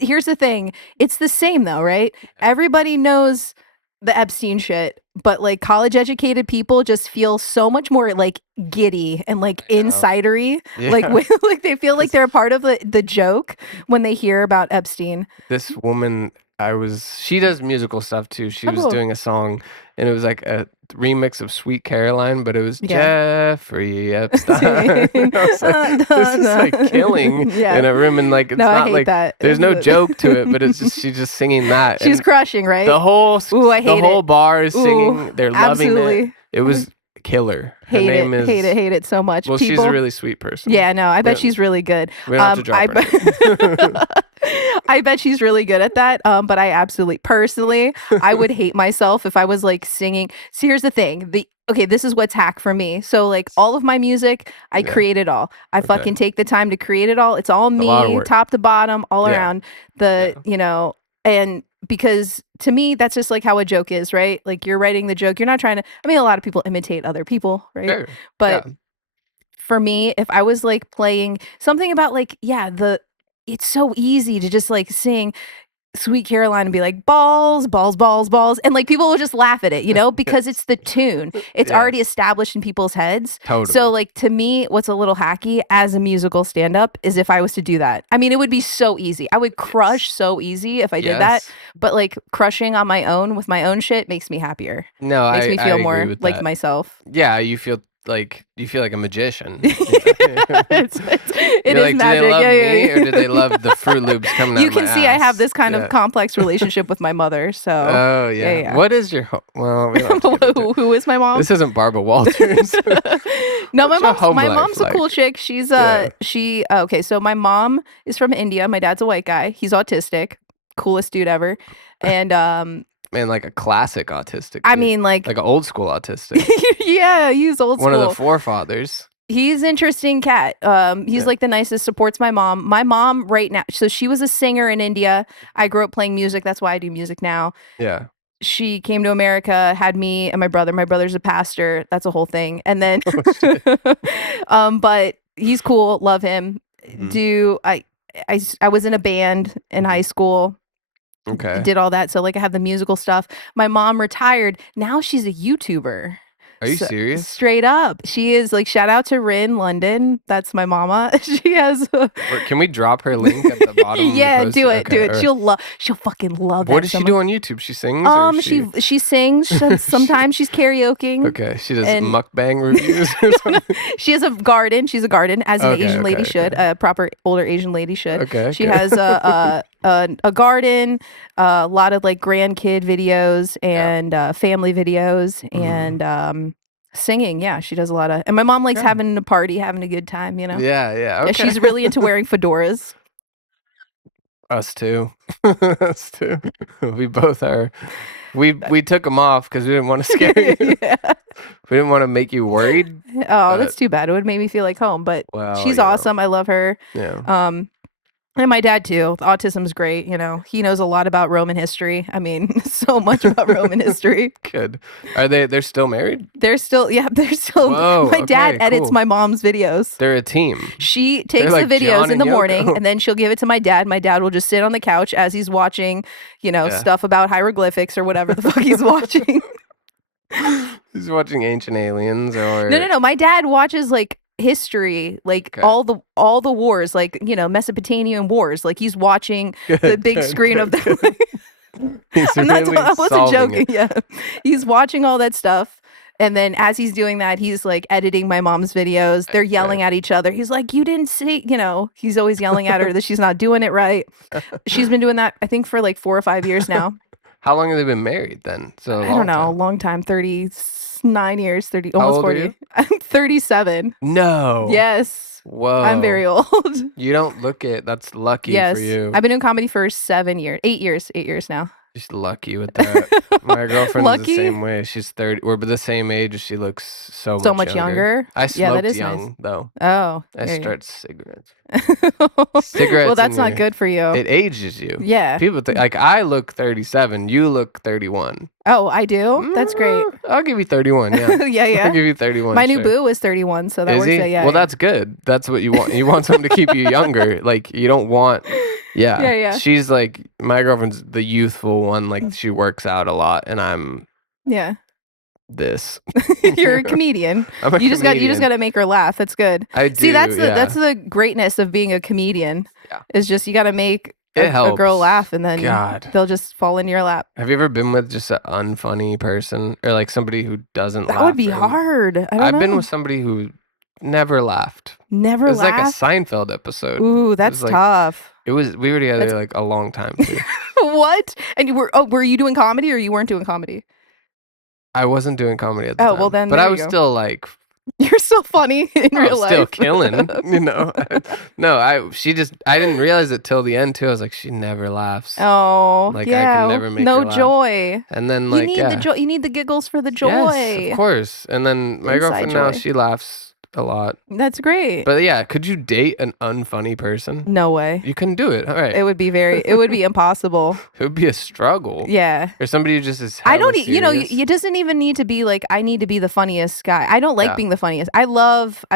here's the thing, it's the same though, right? Everybody knows the Epstein shit, but like college educated people just feel so much more like giddy and like I know. insidery, like Yeah, like they feel like this they're a part of the joke when they hear about Epstein. this woman she does musical stuff too. She Oh, was cool. doing a song and it was like a remix of Sweet Caroline, but it was Yeah. Jeffrey Epstein. I was like, this is like killing Yeah. in a room and like No, it's I not hate like that. there's no joke to it, but it's just she's just singing that She's and crushing, right? the whole Ooh, I the hate whole it. bar is Ooh, singing. They're loving it. absolutely. It was killer. Her Hate name it. Hate it. is Hate it so much. well, she's a People. really sweet person. Yeah, no, I We bet don't, she's really good. we don't have to drop I her bet name. I bet she's really good at that. But I absolutely personally, I would hate myself if I was like singing. See, here's the thing. This is what's hack for me. So like all of my music, I Yeah. create it all. I Okay. fucking take the time to create it all. It's all A lot of me, work. top to bottom, all Yeah. around. Yeah. And because to me, that's just like how a joke is, right? Like you're writing the joke. You're not trying to. I mean, a lot of people imitate other people, right? Sure. Yeah. But for me, if I was like playing something about like, yeah, it's so easy to just like sing Sweet Caroline and be like balls, balls, balls, balls. And like people will just laugh at it, because it's the tune. It's already Yes. established in people's heads. So Totally. like to me, what's a little hacky as a musical stand-up is if I was to do that. I mean, it would be so easy. I would crush Yes. so easy if I did that. Yes. But like crushing on my own with my own shit makes me happier. No, Makes me I feel agree more with like that. myself. Yeah, you feel like a magician. It's, it You're is like, do magic. they love Yeah, yeah, me or do yeah. they love the Fruit Loops coming out You of my can see I have ass? this kind of Yeah. complex relationship with my mother. So, Oh yeah, yeah. yeah. What is your well, we don't have to get into Who is my mom? this isn't Barbara Walters. No, What's your home my life mom's a cool like? chick. She's Yeah. okay, so my mom is from India. My dad's a white guy. He's autistic. Coolest dude ever. And Man, like a classic autistic I dude. mean like Like an old school autistic. yeah, he's old One of the school. forefathers. He's interesting cat. He's Yeah. like the nicest, supports my mom. My mom right now, so she was a singer in India. I grew up playing music. That's why I do music now. Yeah. She came to America, had me and my brother. My brother's a pastor. That's a whole thing. And then, Oh shit. but he's cool. Love him. Mhm. Do I was in a band in high Mhm. school. Okay. Did all that. So like I have the musical stuff. My mom retired. Now she's a YouTuber. Are you So, serious? straight up. She is like shout out to Rin London. That's my mama. She has Or can we drop her link at the bottom of the yeah, post? do it. Do Okay, it. all right. She'll fucking love What that does so she much. do on YouTube? She sings or She sings. Sometimes she's karaokeing. Okay, she does And mukbang reviews or something? she has a garden. She's a garden, as an Okay, Asian lady okay, should. okay. A proper older Asian lady should. Okay, She okay. has a garden, a lot of like grandkid videos Yeah. and family videos Mhm. and singing. Yeah, she does a lot of. And my mom likes Yeah. having a party, having a good time. Yeah, yeah, Yeah, okay. she's really into wearing fedoras. Us too. Us too. We both are We took them off because we didn't want to scare you. Yeah. We didn't want to make you worried. Oh, that's too bad. It would make me feel like home, but Well, she's awesome. I love her. Yeah. And my dad too. Autism's great. He knows a lot about Roman history. I mean, so much about Roman history. Good. They're still married? They're still. Whoa, my dad edits cool. my mom's videos. They're a team. She takes like the videos John in the and morning Yoko. and then she'll give it to my dad. My dad will just sit on the couch as he's watching, stuff about hieroglyphics or whatever the fuck he's watching. He's watching Ancient Aliens or No. My dad watches like history, like all the wars, like Mesopotamian wars. Like he's watching the big screen of the. I wasn't joking. Yeah, he's watching all that stuff. And then as he's doing that, he's like editing my mom's videos. They're yelling at each other. He's like, you didn't see, he's always yelling at her that she's not doing it right. She's been doing that, I think, for like 4 or 5 years now. How long have they been married then? So I don't know, a long time, 39 years, 30, How almost old 40. Are you? I'm 37. No. Yes. Whoa. I'm very old. You don't look it. That's lucky yes. for you. I've been doing comedy for 8 years now. Just lucky with that. My girlfriend's the same way. She's 30. We're the same age. She looks so much younger. I smoked that is young nice. though. Oh. I start cigarettes. Well, that's not good for you. It ages you. Yeah. People think like I look 37. You look 31. Oh, I do? That's great. I'll give you 31. Yeah. yeah. I'll give you 31. My new boo is 31, so that is works. He? Yeah. Well, that's good. That's what you want. You want someone to keep you younger. Like you don't want. Yeah. Yeah. She's like my girlfriend's the youthful one. Like she works out a lot, and I'm. Yeah. This. You're a comedian. You just got to make her laugh. That's good. I do. See, that's the greatness of being a comedian. Yeah. Is just you got to make a girl laugh, and then they'll just fall in your lap. Have you ever been with just an unfunny person or like somebody who doesn't laugh? That would be hard. I've been with somebody who never laughed. Never laughed? It was like a Seinfeld episode. Ooh, that's tough. We were together like a long time too. What? And were you doing comedy or you weren't doing comedy? I wasn't doing comedy at the time. Well then, but I was still like. You're so funny in real life. Still killing, No, I didn't realize it till the end too. I was like, she never laughs. Oh, like yeah. I can never make her laugh. Joy. And then like you need the joy. You need the giggles for the joy. Yes, of course. And then my girlfriend now, she laughs a lot. That's great. But yeah, could you date an unfunny person? No way. You couldn't do it. All right. It would be impossible. It would be a struggle. Yeah. Or somebody who just is I don't, serious. it doesn't even need to be like, I need to be the funniest guy. I don't like being the funniest. I love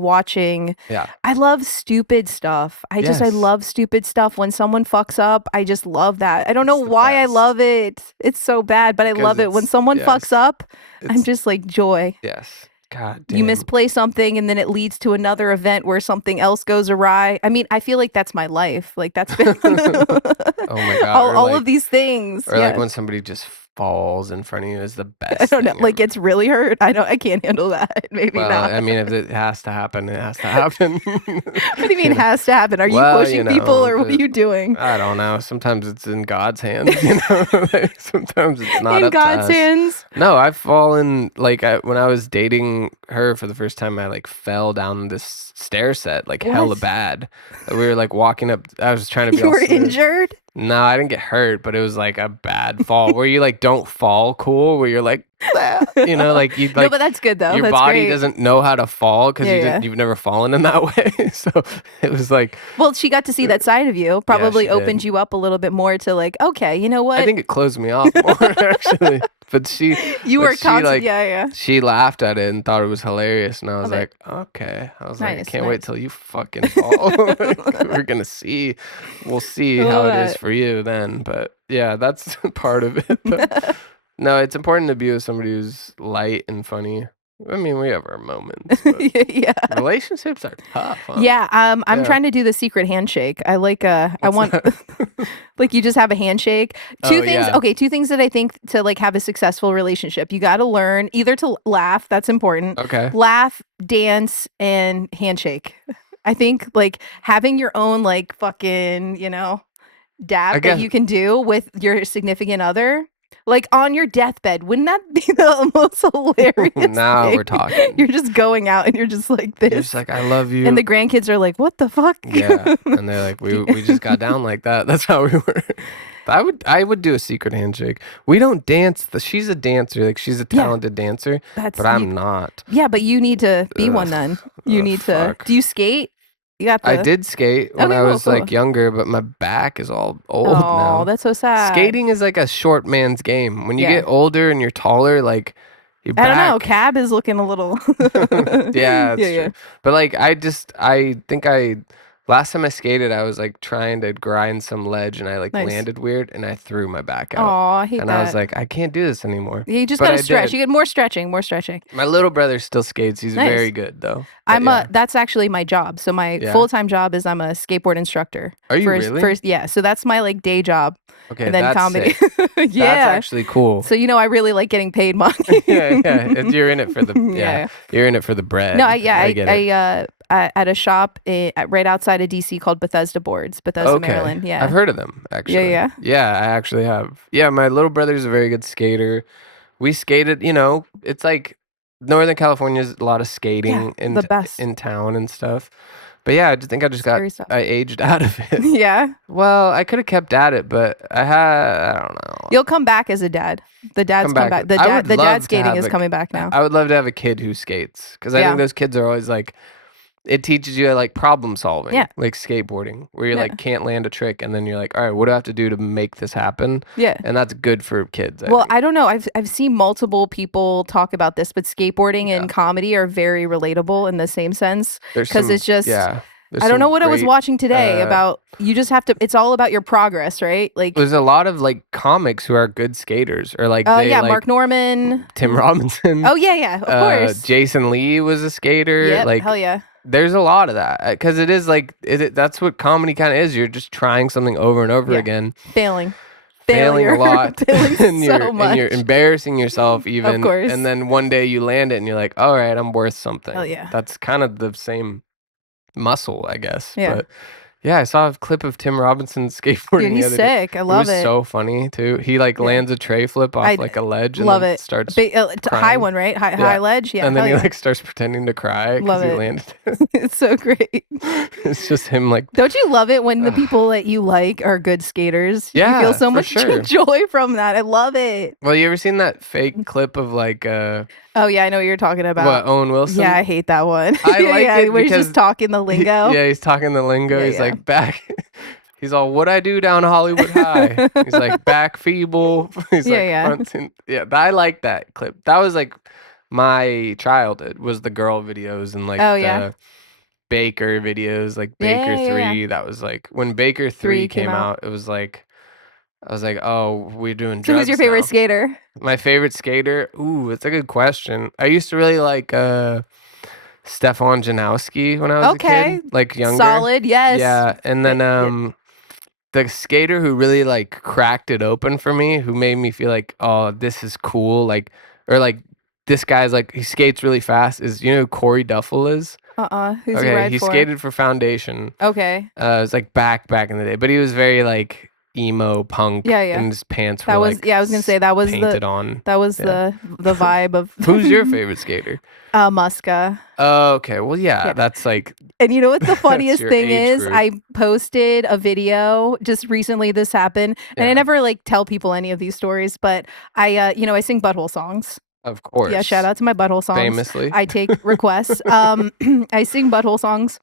watching. Yeah. I love stupid stuff. I love stupid stuff. When someone fucks up, I just love that. I don't know why I love it. It's so bad, but I love it. When someone fucks up, I'm just like joy. Yes. God damn. You misplay something and then it leads to another event where something else goes awry. I mean, I feel like that's my life. Like that's been oh my God. all of these things. Or like when somebody just falls in front of you is the best. I don't know. Like it's really hurt. I can't handle that. Maybe not. I mean, if it has to happen, it has to happen. What do you mean has to happen? Are you pushing people or what are you doing? I don't know. Sometimes it's in God's hands, like, sometimes it's not in up God's to us. hands. No, I've fallen like when I was dating her for the first time, I like fell down this stair set like hella bad. We were like walking up. I was trying to be. You were injured? No, I didn't get hurt, but it was like a bad fall where you like don't fall cool, where you're like, like you like. No, but that's good though. Your that's body great. doesn't know how to fall because you've never fallen in that way. So it was like. Well, she got to see that side of you. Probably opened you up a little bit more to like, okay, you know what? I think it closed me off more actually. But she. You were like, yeah. She laughed at it and thought it was hilarious, and I was like, okay. I was like, I can't wait till you fucking fall. We're gonna see. We'll see how it is for you then. But yeah, that's part of it. But no, it's important to be with somebody who's light and funny. I mean, we have our moments. But yeah. Relationships are tough. Huh? Yeah. I'm trying to do the secret handshake. I like. I want. Like you just have a handshake. Two things. Yeah. Okay, 2 things that I think to like have a successful relationship. You got to learn either to laugh. That's important. Okay. Laugh, dance, and handshake. I think like having your own like fucking dab that you can do with your significant other. Like on your deathbed, wouldn't that be the most hilarious Now thing? we're talking. You're just going out and you're just like this. You're just like, I love you. And the grandkids are like, what the fuck? Yeah. And they're like, we just got down like that. That's how we were. I would do a secret handshake. We don't dance. She's a dancer. Like she's a Yeah, talented dancer, that's but you. I'm not. Yeah, but you need to be one Ugh, then. You need to. fuck. Do you skate? You got I the. did skate when Okay, I cool, was cool. like younger, but my back is all old Oh, now. that's so sad. Skating is like a short man's game. When you get Yeah. older and you're taller, like your I don't know. back. Cab is looking a little. Yeah, Yeah, it's yeah. true. But like I think I last time I skated, I was like trying to grind some ledge and I like Nice. landed weird and I threw my back Oh, out. I hate And I was that. like, I can't do this anymore. You just But gotta I stretch. did. You get more stretching, more stretching. My little brother still skates. He's very Nice. good though. But yeah. That's actually my job. So my Yeah. full-time job is I'm a skateboard instructor. Are you First, really? yeah. So that's my like day job. Okay, And then that's comedy. sick. That's Yeah. actually cool. So I really like getting paid money. Yeah, yeah. You're in it for the yeah. Yeah. You're in it for the No, bread. I get it. at a shop right outside of DC called Bethesda Boards, Bethesda, Okay. Maryland. I've Yeah. heard of them Yeah, actually. yeah. Yeah, I actually have. Yeah, my little brother's a very good skater. We skated, it's like Northern California's a lot of Yeah. skating The best. in town and stuff. But yeah, I just think Scary stuff. I aged out of it. Yeah. Well, I could have kept at it, but I don't know. You'll come back as a dad. The dad's Come come back. back. The I dad would the dad love to skating have is coming back now. I would love to have a kid who skates because I Yeah. think those kids are always like it teaches you like problem solving, Yeah. like skateboarding, where you Yeah. like can't land a trick and then you're like, all right, what do I have to do to make this happen? Yeah. And that's good for kids, I Well, think. I don't know. I've seen multiple people talk about this, but skateboarding Yeah. and comedy are very relatable in the same sense There's because some it's just yeah. There's I don't know some what I was great watching today about you just have to it's all about your progress, right? Like there's a lot of like comics who are good skaters or like they yeah, like Mark Norman. Tim Robinson. Oh yeah, of course. Jason Lee was a skater. Yep, Like hell yeah. there's a lot of that because it is like that's what comedy kind of is. You're just trying something over and over Yeah. again, Failing. failing Failure. a lot, Failing and so much. you're embarrassing yourself even. course. And then one day you land it and you're like, all right, I'm worth something. Hell yeah. That's kind of the same muscle, I guess. Yeah. But yeah, I saw a clip of Tim Robinson skateboarding Dude, the he's other day. sick. I love It was so funny too. He like Yeah. lands a tray flip off I like a ledge and love then it. starts High crying. one, right? High Yeah. ledge. Yeah. and then hell he yeah. like starts pretending to cry Love because he it. landed. It's so great. It's just him like Don't you love it when the people that you like are good skaters? You Yeah, feel so for much sure. joy from that. I love it. Well, you ever seen that fake clip of like Oh yeah, I know what you're talking about. what Owen Wilson? Yeah, I hate that one. I like yeah, it where he's because just talking the lingo. Yeah, he's talking the lingo. Yeah, He's yeah. like back. He's all, "What I do down Hollywood High?" He's like back feeble. He's Yeah, like yeah. fronting. Yeah, I like that clip. That was like my childhood was the girl videos and like Oh, the yeah. Baker videos, like Yeah, Baker yeah, yeah. 3. That was like when Baker 3 came out. It was like I was like, "Oh, we're doing So drugs who's your favorite now." skater? My favorite skater? Ooh, it's a good question. I used to really like Stefan Janowski when I was a Okay. kid, like younger. Solid, yes. Yeah, and then Yeah. the skater who really like cracked it open for me, who made me feel like, "Oh, this is cool," like or like this guy's like he skates really fast is who Corey Duffel is? Who's he Okay, ride he for? skated for Foundation. Okay. It was like back in the day, but he was very like emo punk. Yeah, yeah. And his pants That were was like I was gonna say that was painted the on. that was Yeah. the vibe of Who's your favorite skater? Muska. Oh, okay. Well, yeah, Yeah. that's like And you know what the funniest your thing age is? group. I posted a video just recently. This happened, and I Yeah. never like tell people any of these stories, but I sing butthole songs. of course. Yeah, shout out to my butthole songs. Famously. I take requests. I sing butthole songs.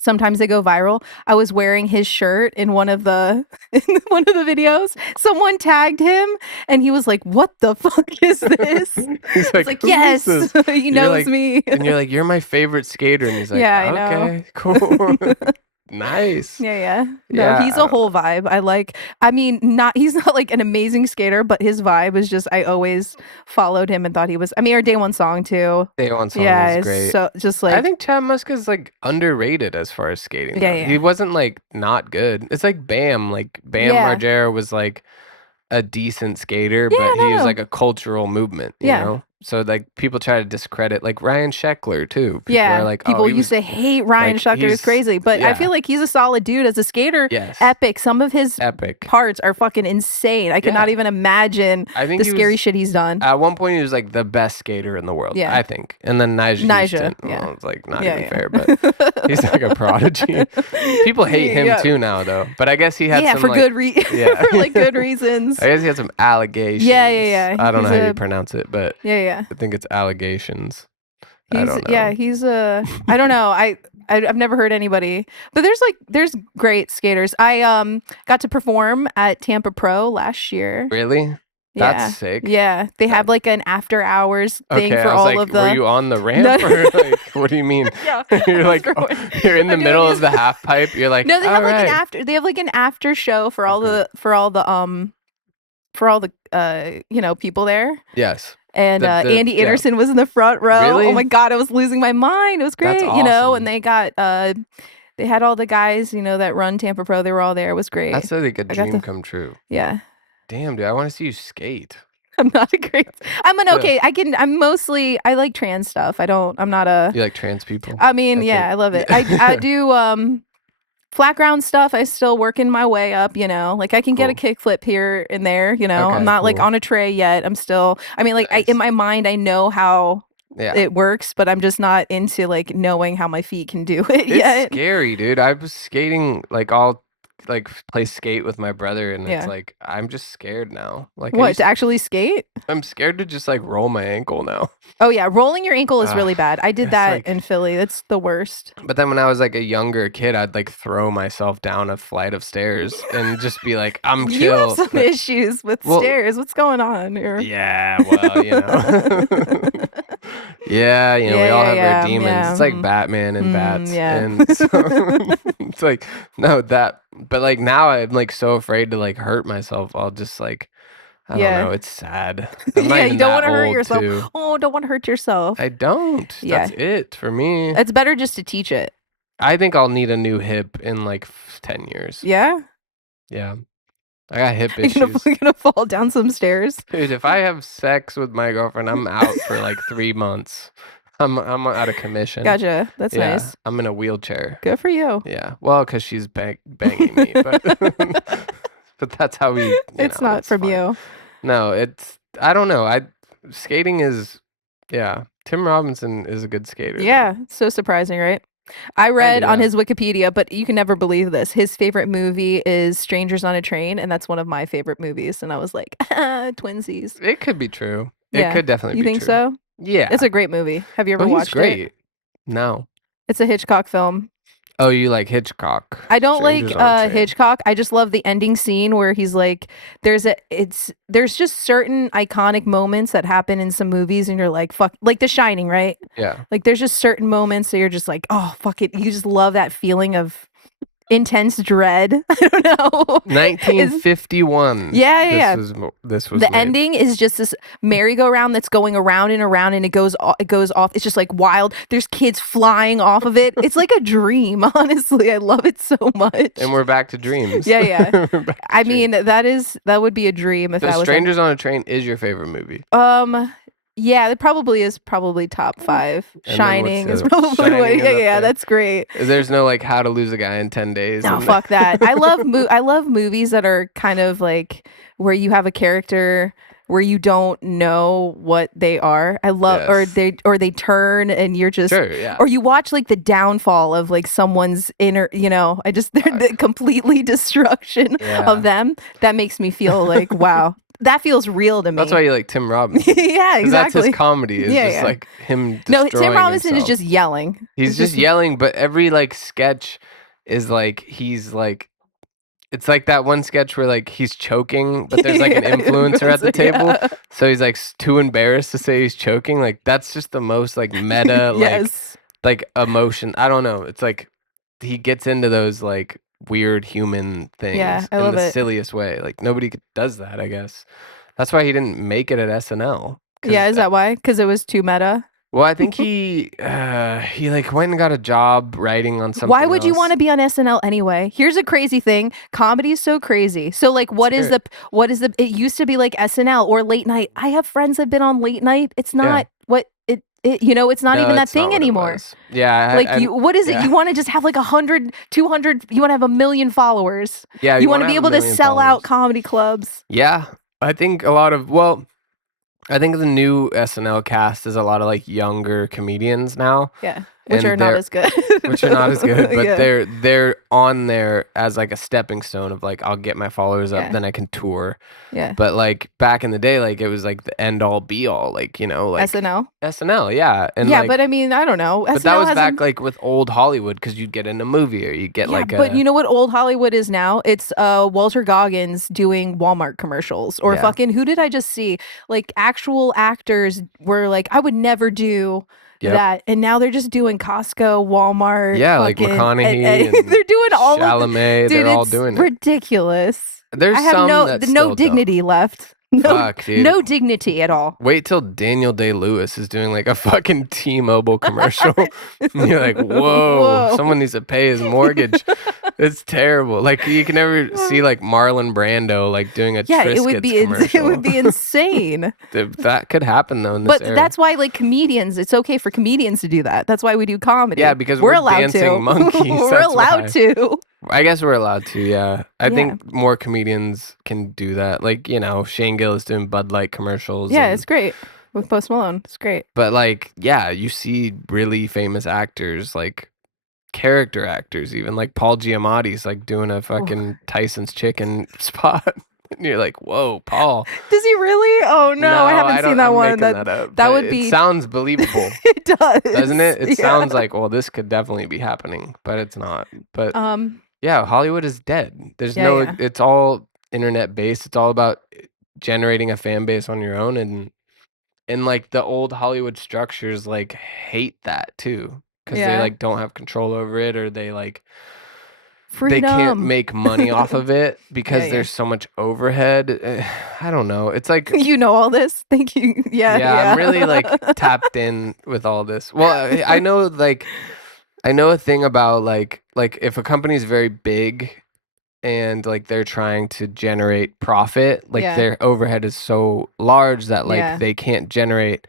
Sometimes they go viral. I was wearing his shirt in one of the in one of the videos. Someone tagged him, and he was like, "What the fuck is this?" He's It's like, "Who is yes, this?" he You're knows like- me. And you're like, "You're my favorite skater," and he's like, Yeah, I know. "Okay, cool, nice." Yeah, yeah. No, Yeah, he's I a don't whole vibe. He's not like an amazing skater, but his vibe is just I always followed him and thought he was our Day One song too. Day One song Yeah, is it's great. so just like I think Chad Muska's like underrated as far as skating. Yeah, though. yeah. He wasn't like not good. It's like Bam. Like Bam Yeah. Margera was like a decent skater, Yeah, but he was no. like a cultural movement. You Yeah. know? So like people try to discredit like Ryan Sheckler too. People are Yeah, like, oh, people he used was to hate Ryan like Schucker. It's he's crazy, but I yeah, feel like he's a solid dude as a skater. yes, Epic. Some of his epic. parts are fucking insane. I could not Yeah, even imagine I think the he scary was shit he's done. at one point he was like the best skater in the world, Yeah, I think. And then Nigel Nija. Houston, Yeah, well, it's like not even yeah, fair, but he's like a prodigy. People hate him yeah, too now though, but I guess he had yeah. some For like for yeah. like good reasons. I guess he had some Yeah, allegations. yeah, yeah. I don't know He's how you a pronounce it, but yeah, yeah. I think it's allegations. I He's don't yeah, know. he's a I don't know. I've never heard anybody. But there's great skaters. I got to perform at Tampa Pro last year. Really? That's Yeah. sick. Yeah. They That have like an after hours thing okay, I for was all like, of were the you on the no, ramp or like what do you mean? yeah. You're I was like throwing you're in the I'm doing middle these of the half pipe. You're like, No, they all have like an right. after they have like an after show Okay. for all the people there. Yes. And The Andy yeah. Anderson was in the front row. Oh my Really? god, I was losing my mind. It was That's great, and awesome. they got they had all the guys, that run Tampa Pro. They were all there. It was great. That's like a I got dream to come true. yeah. Damn, dude, I want to see you skate. I'm not a great I'm an Yeah. okay. I like trans stuff. I'm not a You like trans people? I mean, That's it. yeah, I love it. I Yeah. do flat ground stuff. I still working my way up, like I can get a Cool. kickflip here and there, I'm Okay, not like cool. on a tray yet. I'm still I mean like in Nice. my mind I know how Yeah. it works, but I'm just not into like knowing how my feet can do it It's yet. scary, dude. I was skating like I'll like play skate with my brother and it's Yeah. like I'm just scared now. Like What, to actually skate? I'm scared to just like roll my ankle now. Oh yeah, rolling your ankle is really Ugh, bad. I did it's that in like Philly. That's the worst. but then when I was like a younger kid, I'd like throw myself down a flight of stairs and just be like, I'm You have chill. some But issues with well, stairs. What's going on here? yeah, well, yeah, we Yeah, all yeah, have our yeah, demons. yeah. It's like Batman and bats. Yeah. And so it's like, no, but like now I'm like so afraid to like hurt myself. I'll just like, I don't Yeah. know. It's sad. I'm not Yeah, you even don't that want to hurt old yourself. too. Oh, don't want to hurt yourself. I don't. Yeah. That's it for me. It's better just to teach it. I think I'll need a new hip in like 10 years. Yeah? Yeah. I got hip You're gonna, issues. you're gonna fall down some stairs. Dude, if I have sex with my girlfriend, I'm out for like 3 months. I'm out of commission. Gotcha. That's Yeah, nice. I'm in a wheelchair. Good for you. Yeah, well, because she's banging me, but but that's how we. It's not it's from fine. you. No, I don't know. Skating is, yeah. Tim Robinson is a good skater. Yeah. So surprising, right? I read Kinda, on yeah. his Wikipedia, but you can never believe this. His favorite movie is Strangers on a Train, and that's one of my favorite movies. And I was like, twinsies. It could be true. It Yeah. could definitely You be think true. so? Yeah. It's a great movie. Have you ever Oh, he's watched it? great. No. It's a Hitchcock film. Oh, you like Hitchcock? I don't like Strangers on a Train. Hitchcock. I just love the ending scene where he's like there's just certain iconic moments that happen in some movies and you're like fuck, like The Shining, right? Yeah. Like there's just certain moments that you're just like, "Oh, fuck it." You just love that feeling of intense dread. I don't know. Is 1951. yeah, yeah, yeah. This was The made. ending is just this merry-go-round that's going around and around, and it goes off. It's just like wild. There's kids flying off of it. It's like a dream. Honestly, I love it so much. And we're back to dreams. Yeah, yeah. We're back to I dreams. mean, that would be a dream if So that was Strangers on a Train is your favorite movie. yeah, it probably is top 5. And then what's Shining the is other- probably Shining is yeah, up yeah, there. that's great. There's no like How to Lose a Guy in 10 Days. No, and- fuck that. I love movies that are kind of like where you have a character where you don't know what they are. I love Yes. or they turn and you're just Sure, yeah. or you watch like the downfall of like someone's inner, I just the completely destruction Yeah. of them. That makes me feel like wow. That feels real to me. That's why you like Tim Robinson. yeah, 'Cause that's exactly. his comedy. Is Yeah, just yeah. like him No, Tim destroying Robinson is himself. just yelling. He's It's just yelling, but every like sketch is like he's like it's like that one sketch where like he's choking, but there's like an Yeah, influencer at the table. yeah. So he's like too embarrassed to say he's choking. Like that's just the most like meta yes. like emotion. I don't know. It's like he gets into those like weird human things Yeah, I in love the it. silliest way. Like nobody does that, I guess. That's why he didn't make it at SNL. 'Cause Yeah, is that why? Because it was too meta. Well, I think he like went and got a job writing on Why something would you want else. to be on SNL anyway? Here's a crazy thing. Comedy is so crazy. So like Let's hear it. it used to be like SNL or late night. I have friends that have been on late night. It's Yeah. not what it it's not No, even that it's not thing what it anymore. was. Yeah, Like you what is it? yeah. You want to just have like 100, 200, you want to have a million followers. Yeah, You you want want to to be have a able to million sell out followers. comedy clubs. Yeah. I think a lot of well, I think the new SNL cast is a lot of like younger comedians now, Yeah, which are and not they're as good. which are not as good, but Yeah. they're on there as like a stepping stone of like I'll get my followers up, Yeah. then I can tour. Yeah. But like back in the day, like it was like the end all be all, like like SNL. SNL, yeah, and Yeah, like but I mean, I don't know. but that SNL was has a back like with old Hollywood because you'd get in a movie or you'd get Yeah, like but you a know what old Hollywood is now? It's Walter Goggins doing Walmart commercials or yeah, fucking who did I just see? Like actual actors were like, I would never do yep, that. And now they're just doing Costco, Walmart, yeah, like fucking McConaughey and they're doing all of the Chalamet, dude, they're all it's doing it. ridiculous. I There's have some that no still don't. dignity left. No Fuck, dude. no dignity at all. Wait till Daniel Day-Lewis is doing like a fucking T-Mobile commercial. And you're like, whoa, Whoa. someone needs to pay his mortgage. It's terrible. Like you can never see like Marlon Brando like doing a Yeah, Triscuits it commercial. would be insane. That could happen though in this But era. that's why, like comedians, it's okay for comedians to do that. That's why we do comedy. Yeah, because we're we're allowed to. dancing monkeys. We're That's allowed why. to. I guess we're allowed to, yeah. I Yeah, think more comedians can do that. Like, Shane Gillis doing Bud Light commercials yeah, and it's great with Post Malone. It's great. but like, yeah, you see really famous actors, like character actors even, like Paul Giamatti's like doing a Ooh. fucking Tyson's chicken spot. And you're like, "Whoa, Paul." Does he really? Oh no, I haven't seen don't, that I'm one. making that up. That But would it be. sounds believable, It does, doesn't it? It yeah. sounds like, well, this could definitely be happening, but it's not. But Um. yeah, Hollywood is dead. There's Yeah. no, Yeah. it's all internet based. It's all about generating a fan base on your own. And like the old Hollywood structures like hate that too. Cause they Yeah. like don't have control over it or they can't Freedom. make money off of it because Yeah. there's so much overhead. I don't know. It's like, You know all this. Thank you. Yeah. yeah, Yeah. I'm really like tapped in with all this. Well, I know like, I know a thing about like if a company's very big and like they're trying to generate profit, like Yeah. their overhead is so large that like Yeah. they can't generate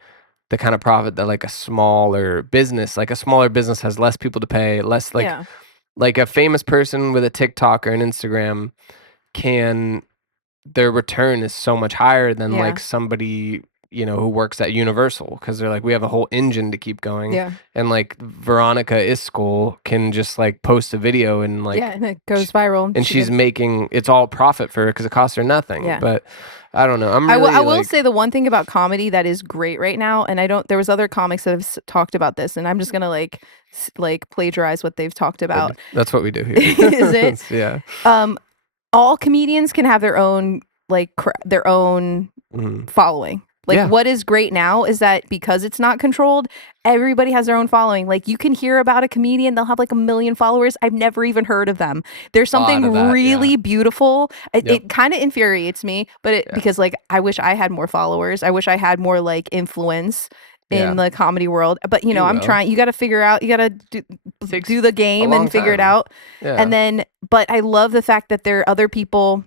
the kind of profit that like a smaller business has less people to pay, less Yeah. like a famous person with a TikTok or an Instagram can their return is so much higher than Yeah. like somebody who works at Universal because they're like we have a whole engine to keep going Yeah. and like Veronica Iscol can just like post a video and like Yeah. And it goes viral. and she's making it's all profit for her because it costs her nothing. Yeah. But I don't know. I'm I really will like, say the one thing about comedy that is great right now, and I don't. There was other comics that have talked about this, and I'm just gonna like plagiarize what they've talked about. that's what we do here. Is it? Yeah. All comedians can have their own their own Mhm. following. Like Yeah. what is great now is that because it's not controlled, everybody has their own following. Like you can hear about a comedian, they'll have like 1 million followers. I've never even heard of them. There's A lot something of that, really yeah. beautiful. Yep. It kind of infuriates me, but Yeah. because like I wish I had more followers. I wish I had more like influence Yeah. in the comedy world. But You I'm will. trying. You got to figure out. You got to Takes do the a game long and figure it time. out. Yeah. And then, but I love the fact that there are other people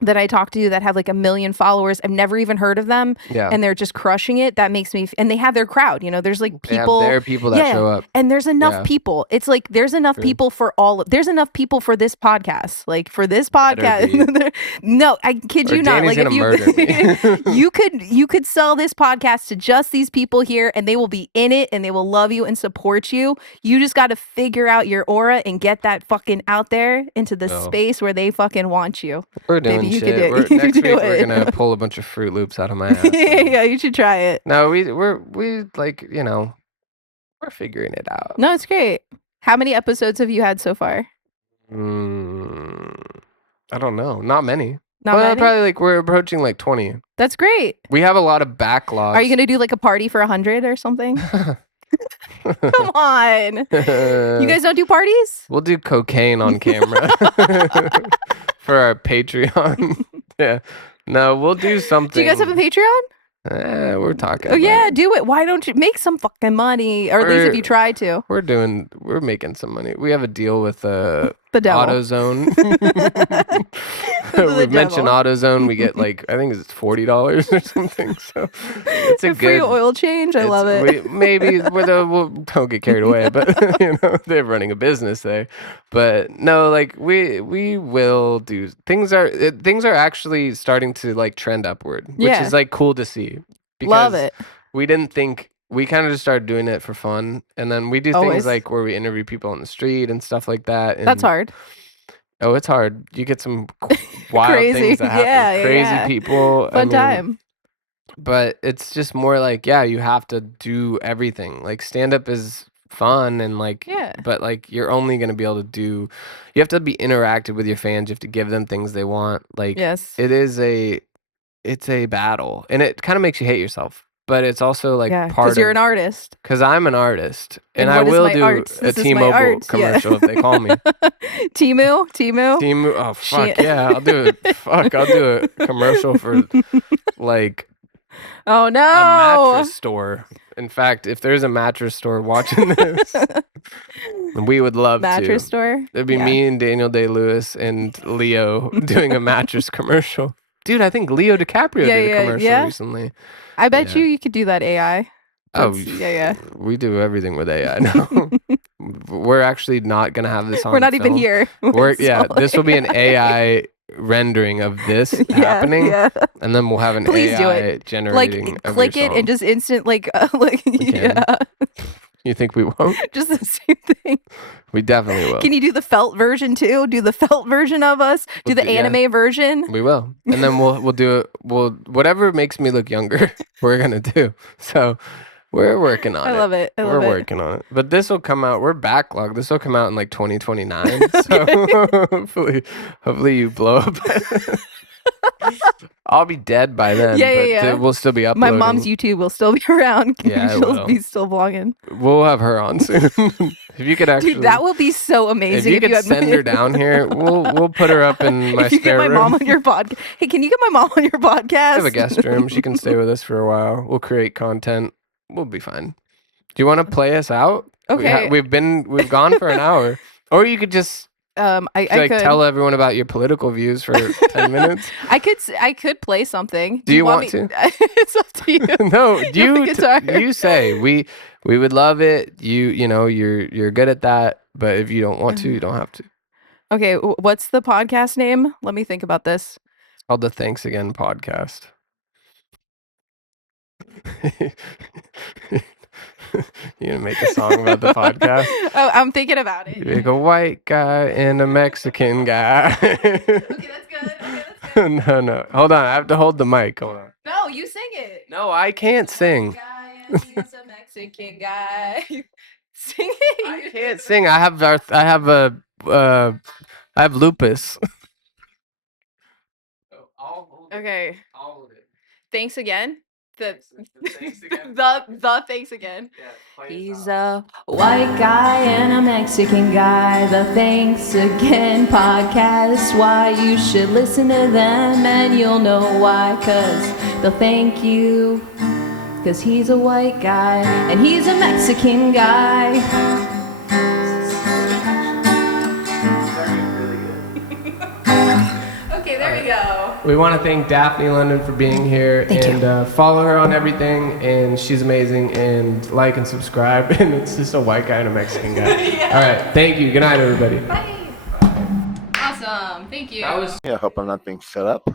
that I talk to that have like 1 million followers. I've never even heard of them. Yeah. And they're just crushing it. That makes me, and they have their crowd, there's like They have people. their people that show up. And there's enough Yeah. people. It's like, there's enough True. people for there's enough people for this podcast. Like for this Better podcast. No, I kid Or you not. Danny's Like gonna murder if me. you could sell this podcast to just these people here and they will be in it and they will love you and support you. You just got to figure out your aura and get that fucking out there into the Oh. space where they fucking want you. We're doing Maybe you could shit. do it. Next You week do we're it. gonna pull a bunch of Fruit Loops out of my ass. Yeah, you should try it. No, we like we're figuring it out. No, it's great. How many episodes have you had so far? I don't know. Not many. Not Well, many? probably like we're approaching like 20. That's great. We have a lot of backlogs. Are you gonna do like a party for 100 or something? Come on. You guys don't do parties? We'll do cocaine on camera for our Patreon. Yeah. No, we'll do something. Do you guys have a Patreon? We're talking. Oh yeah, do it. Why don't you make some fucking money, or at least if you try to? We're making some money. We have a deal with The devil. AutoZone. The We've mentioned devil. AutoZone. We get like I think it's $40 or something. So it's a free good oil change. I love it. We'll don't get carried away, but you know they're running a business there. But no, like we will do things are actually starting to like trend upward, which Yeah. is like cool to see Love because it. we didn't think we kind of just started doing it for fun, and then we do things Always. like where we interview people on the street and stuff like that. And That's hard. oh, it's hard. You get some wild Crazy. things that happen. Yeah, Crazy yeah. people. Fun time. But it's just more like, yeah, you have to do everything. Like stand up is fun and like, Yeah. but like you're only gonna be able to do. You have to be interactive with your fans. You have to give them things they want. Like Yes. it's a battle, and it kind of makes you hate yourself. But it's also like Yeah, part because you're of an artist. because I'm an artist, and And I what is will my do arts? a This is my T-Mobile arts, yeah. commercial if they call me. Timu. Team, oh fuck yeah, I'll do it. Fuck, I'll do a commercial for like Oh no. a mattress store. In fact, if there's a mattress store watching this, we would love Mattress to. store. It'd be Yeah. me and Daniel Day-Lewis and Leo doing a mattress commercial. Dude, I think Leo DiCaprio did a commercial recently. I bet you could do that AI. Oh, yeah. We do everything with AI now. We're actually not gonna have this on. We're not film. even here. This will be an AI rendering of this happening, Yeah. and then we'll have an Please do AI it. generating. Like of click your it and song. just instant like can. You think we won't? Just the same thing. We definitely will. Can you do the felt version too? Do the felt version of us? Do the anime version? We will, and then we'll do it. Whatever makes me look younger, we're gonna do. So we're working on it. I love it. We're working on it. But this will come out. We're backlogged. This will come out in like 2029. So hopefully you blow up. I'll be dead by then. Yeah. We'll still be My uploading. mom's YouTube will still be around. Yeah, she'll be still vlogging. We'll have her on soon. If you could actually, dude, that will be so amazing. If you could send her down here, we'll put her up in my if you spare get my room. mom on your podcast. Hey, can you get my mom on your podcast? I have a guest room. She can stay with us for a while. We'll create content. We'll be fine. Do you want to play us out? Okay. We've gone for an hour, or you could just. I could tell everyone about your political views for 10 minutes. I could play something. Do you want to? It's up to you. No, you say we would love it. You know you're good at that, but if you don't want to, you don't have to. Okay, what's the podcast name? Let me think about this. It's called the Thanks Again podcast. You gonna make a song about the podcast? Oh, I'm thinking about it. You're like a white guy and a Mexican guy. Okay, that's good. No. Hold on. I have to hold the mic. Hold on. No, you sing it. No, I can't sing. Guy and he's a Mexican guy. Sing it. I can't sing. I have lupus. Okay. Thanks again. Thanks again. Thanks again. Yeah, he's a white guy and a Mexican guy. The Thanks Again podcast. Why you should listen to them and you'll know why. 'Cause they'll thank you. 'Cause he's a white guy and he's a Mexican guy. Okay, there we go. We want to thank Daphne London for being here. Thank you. Follow her on everything, and she's amazing. And like and subscribe. And it's just a white guy and a Mexican guy. Yeah. All right. Thank you. Good night, everybody. Bye. Awesome. Thank you. I hope I'm not being set up.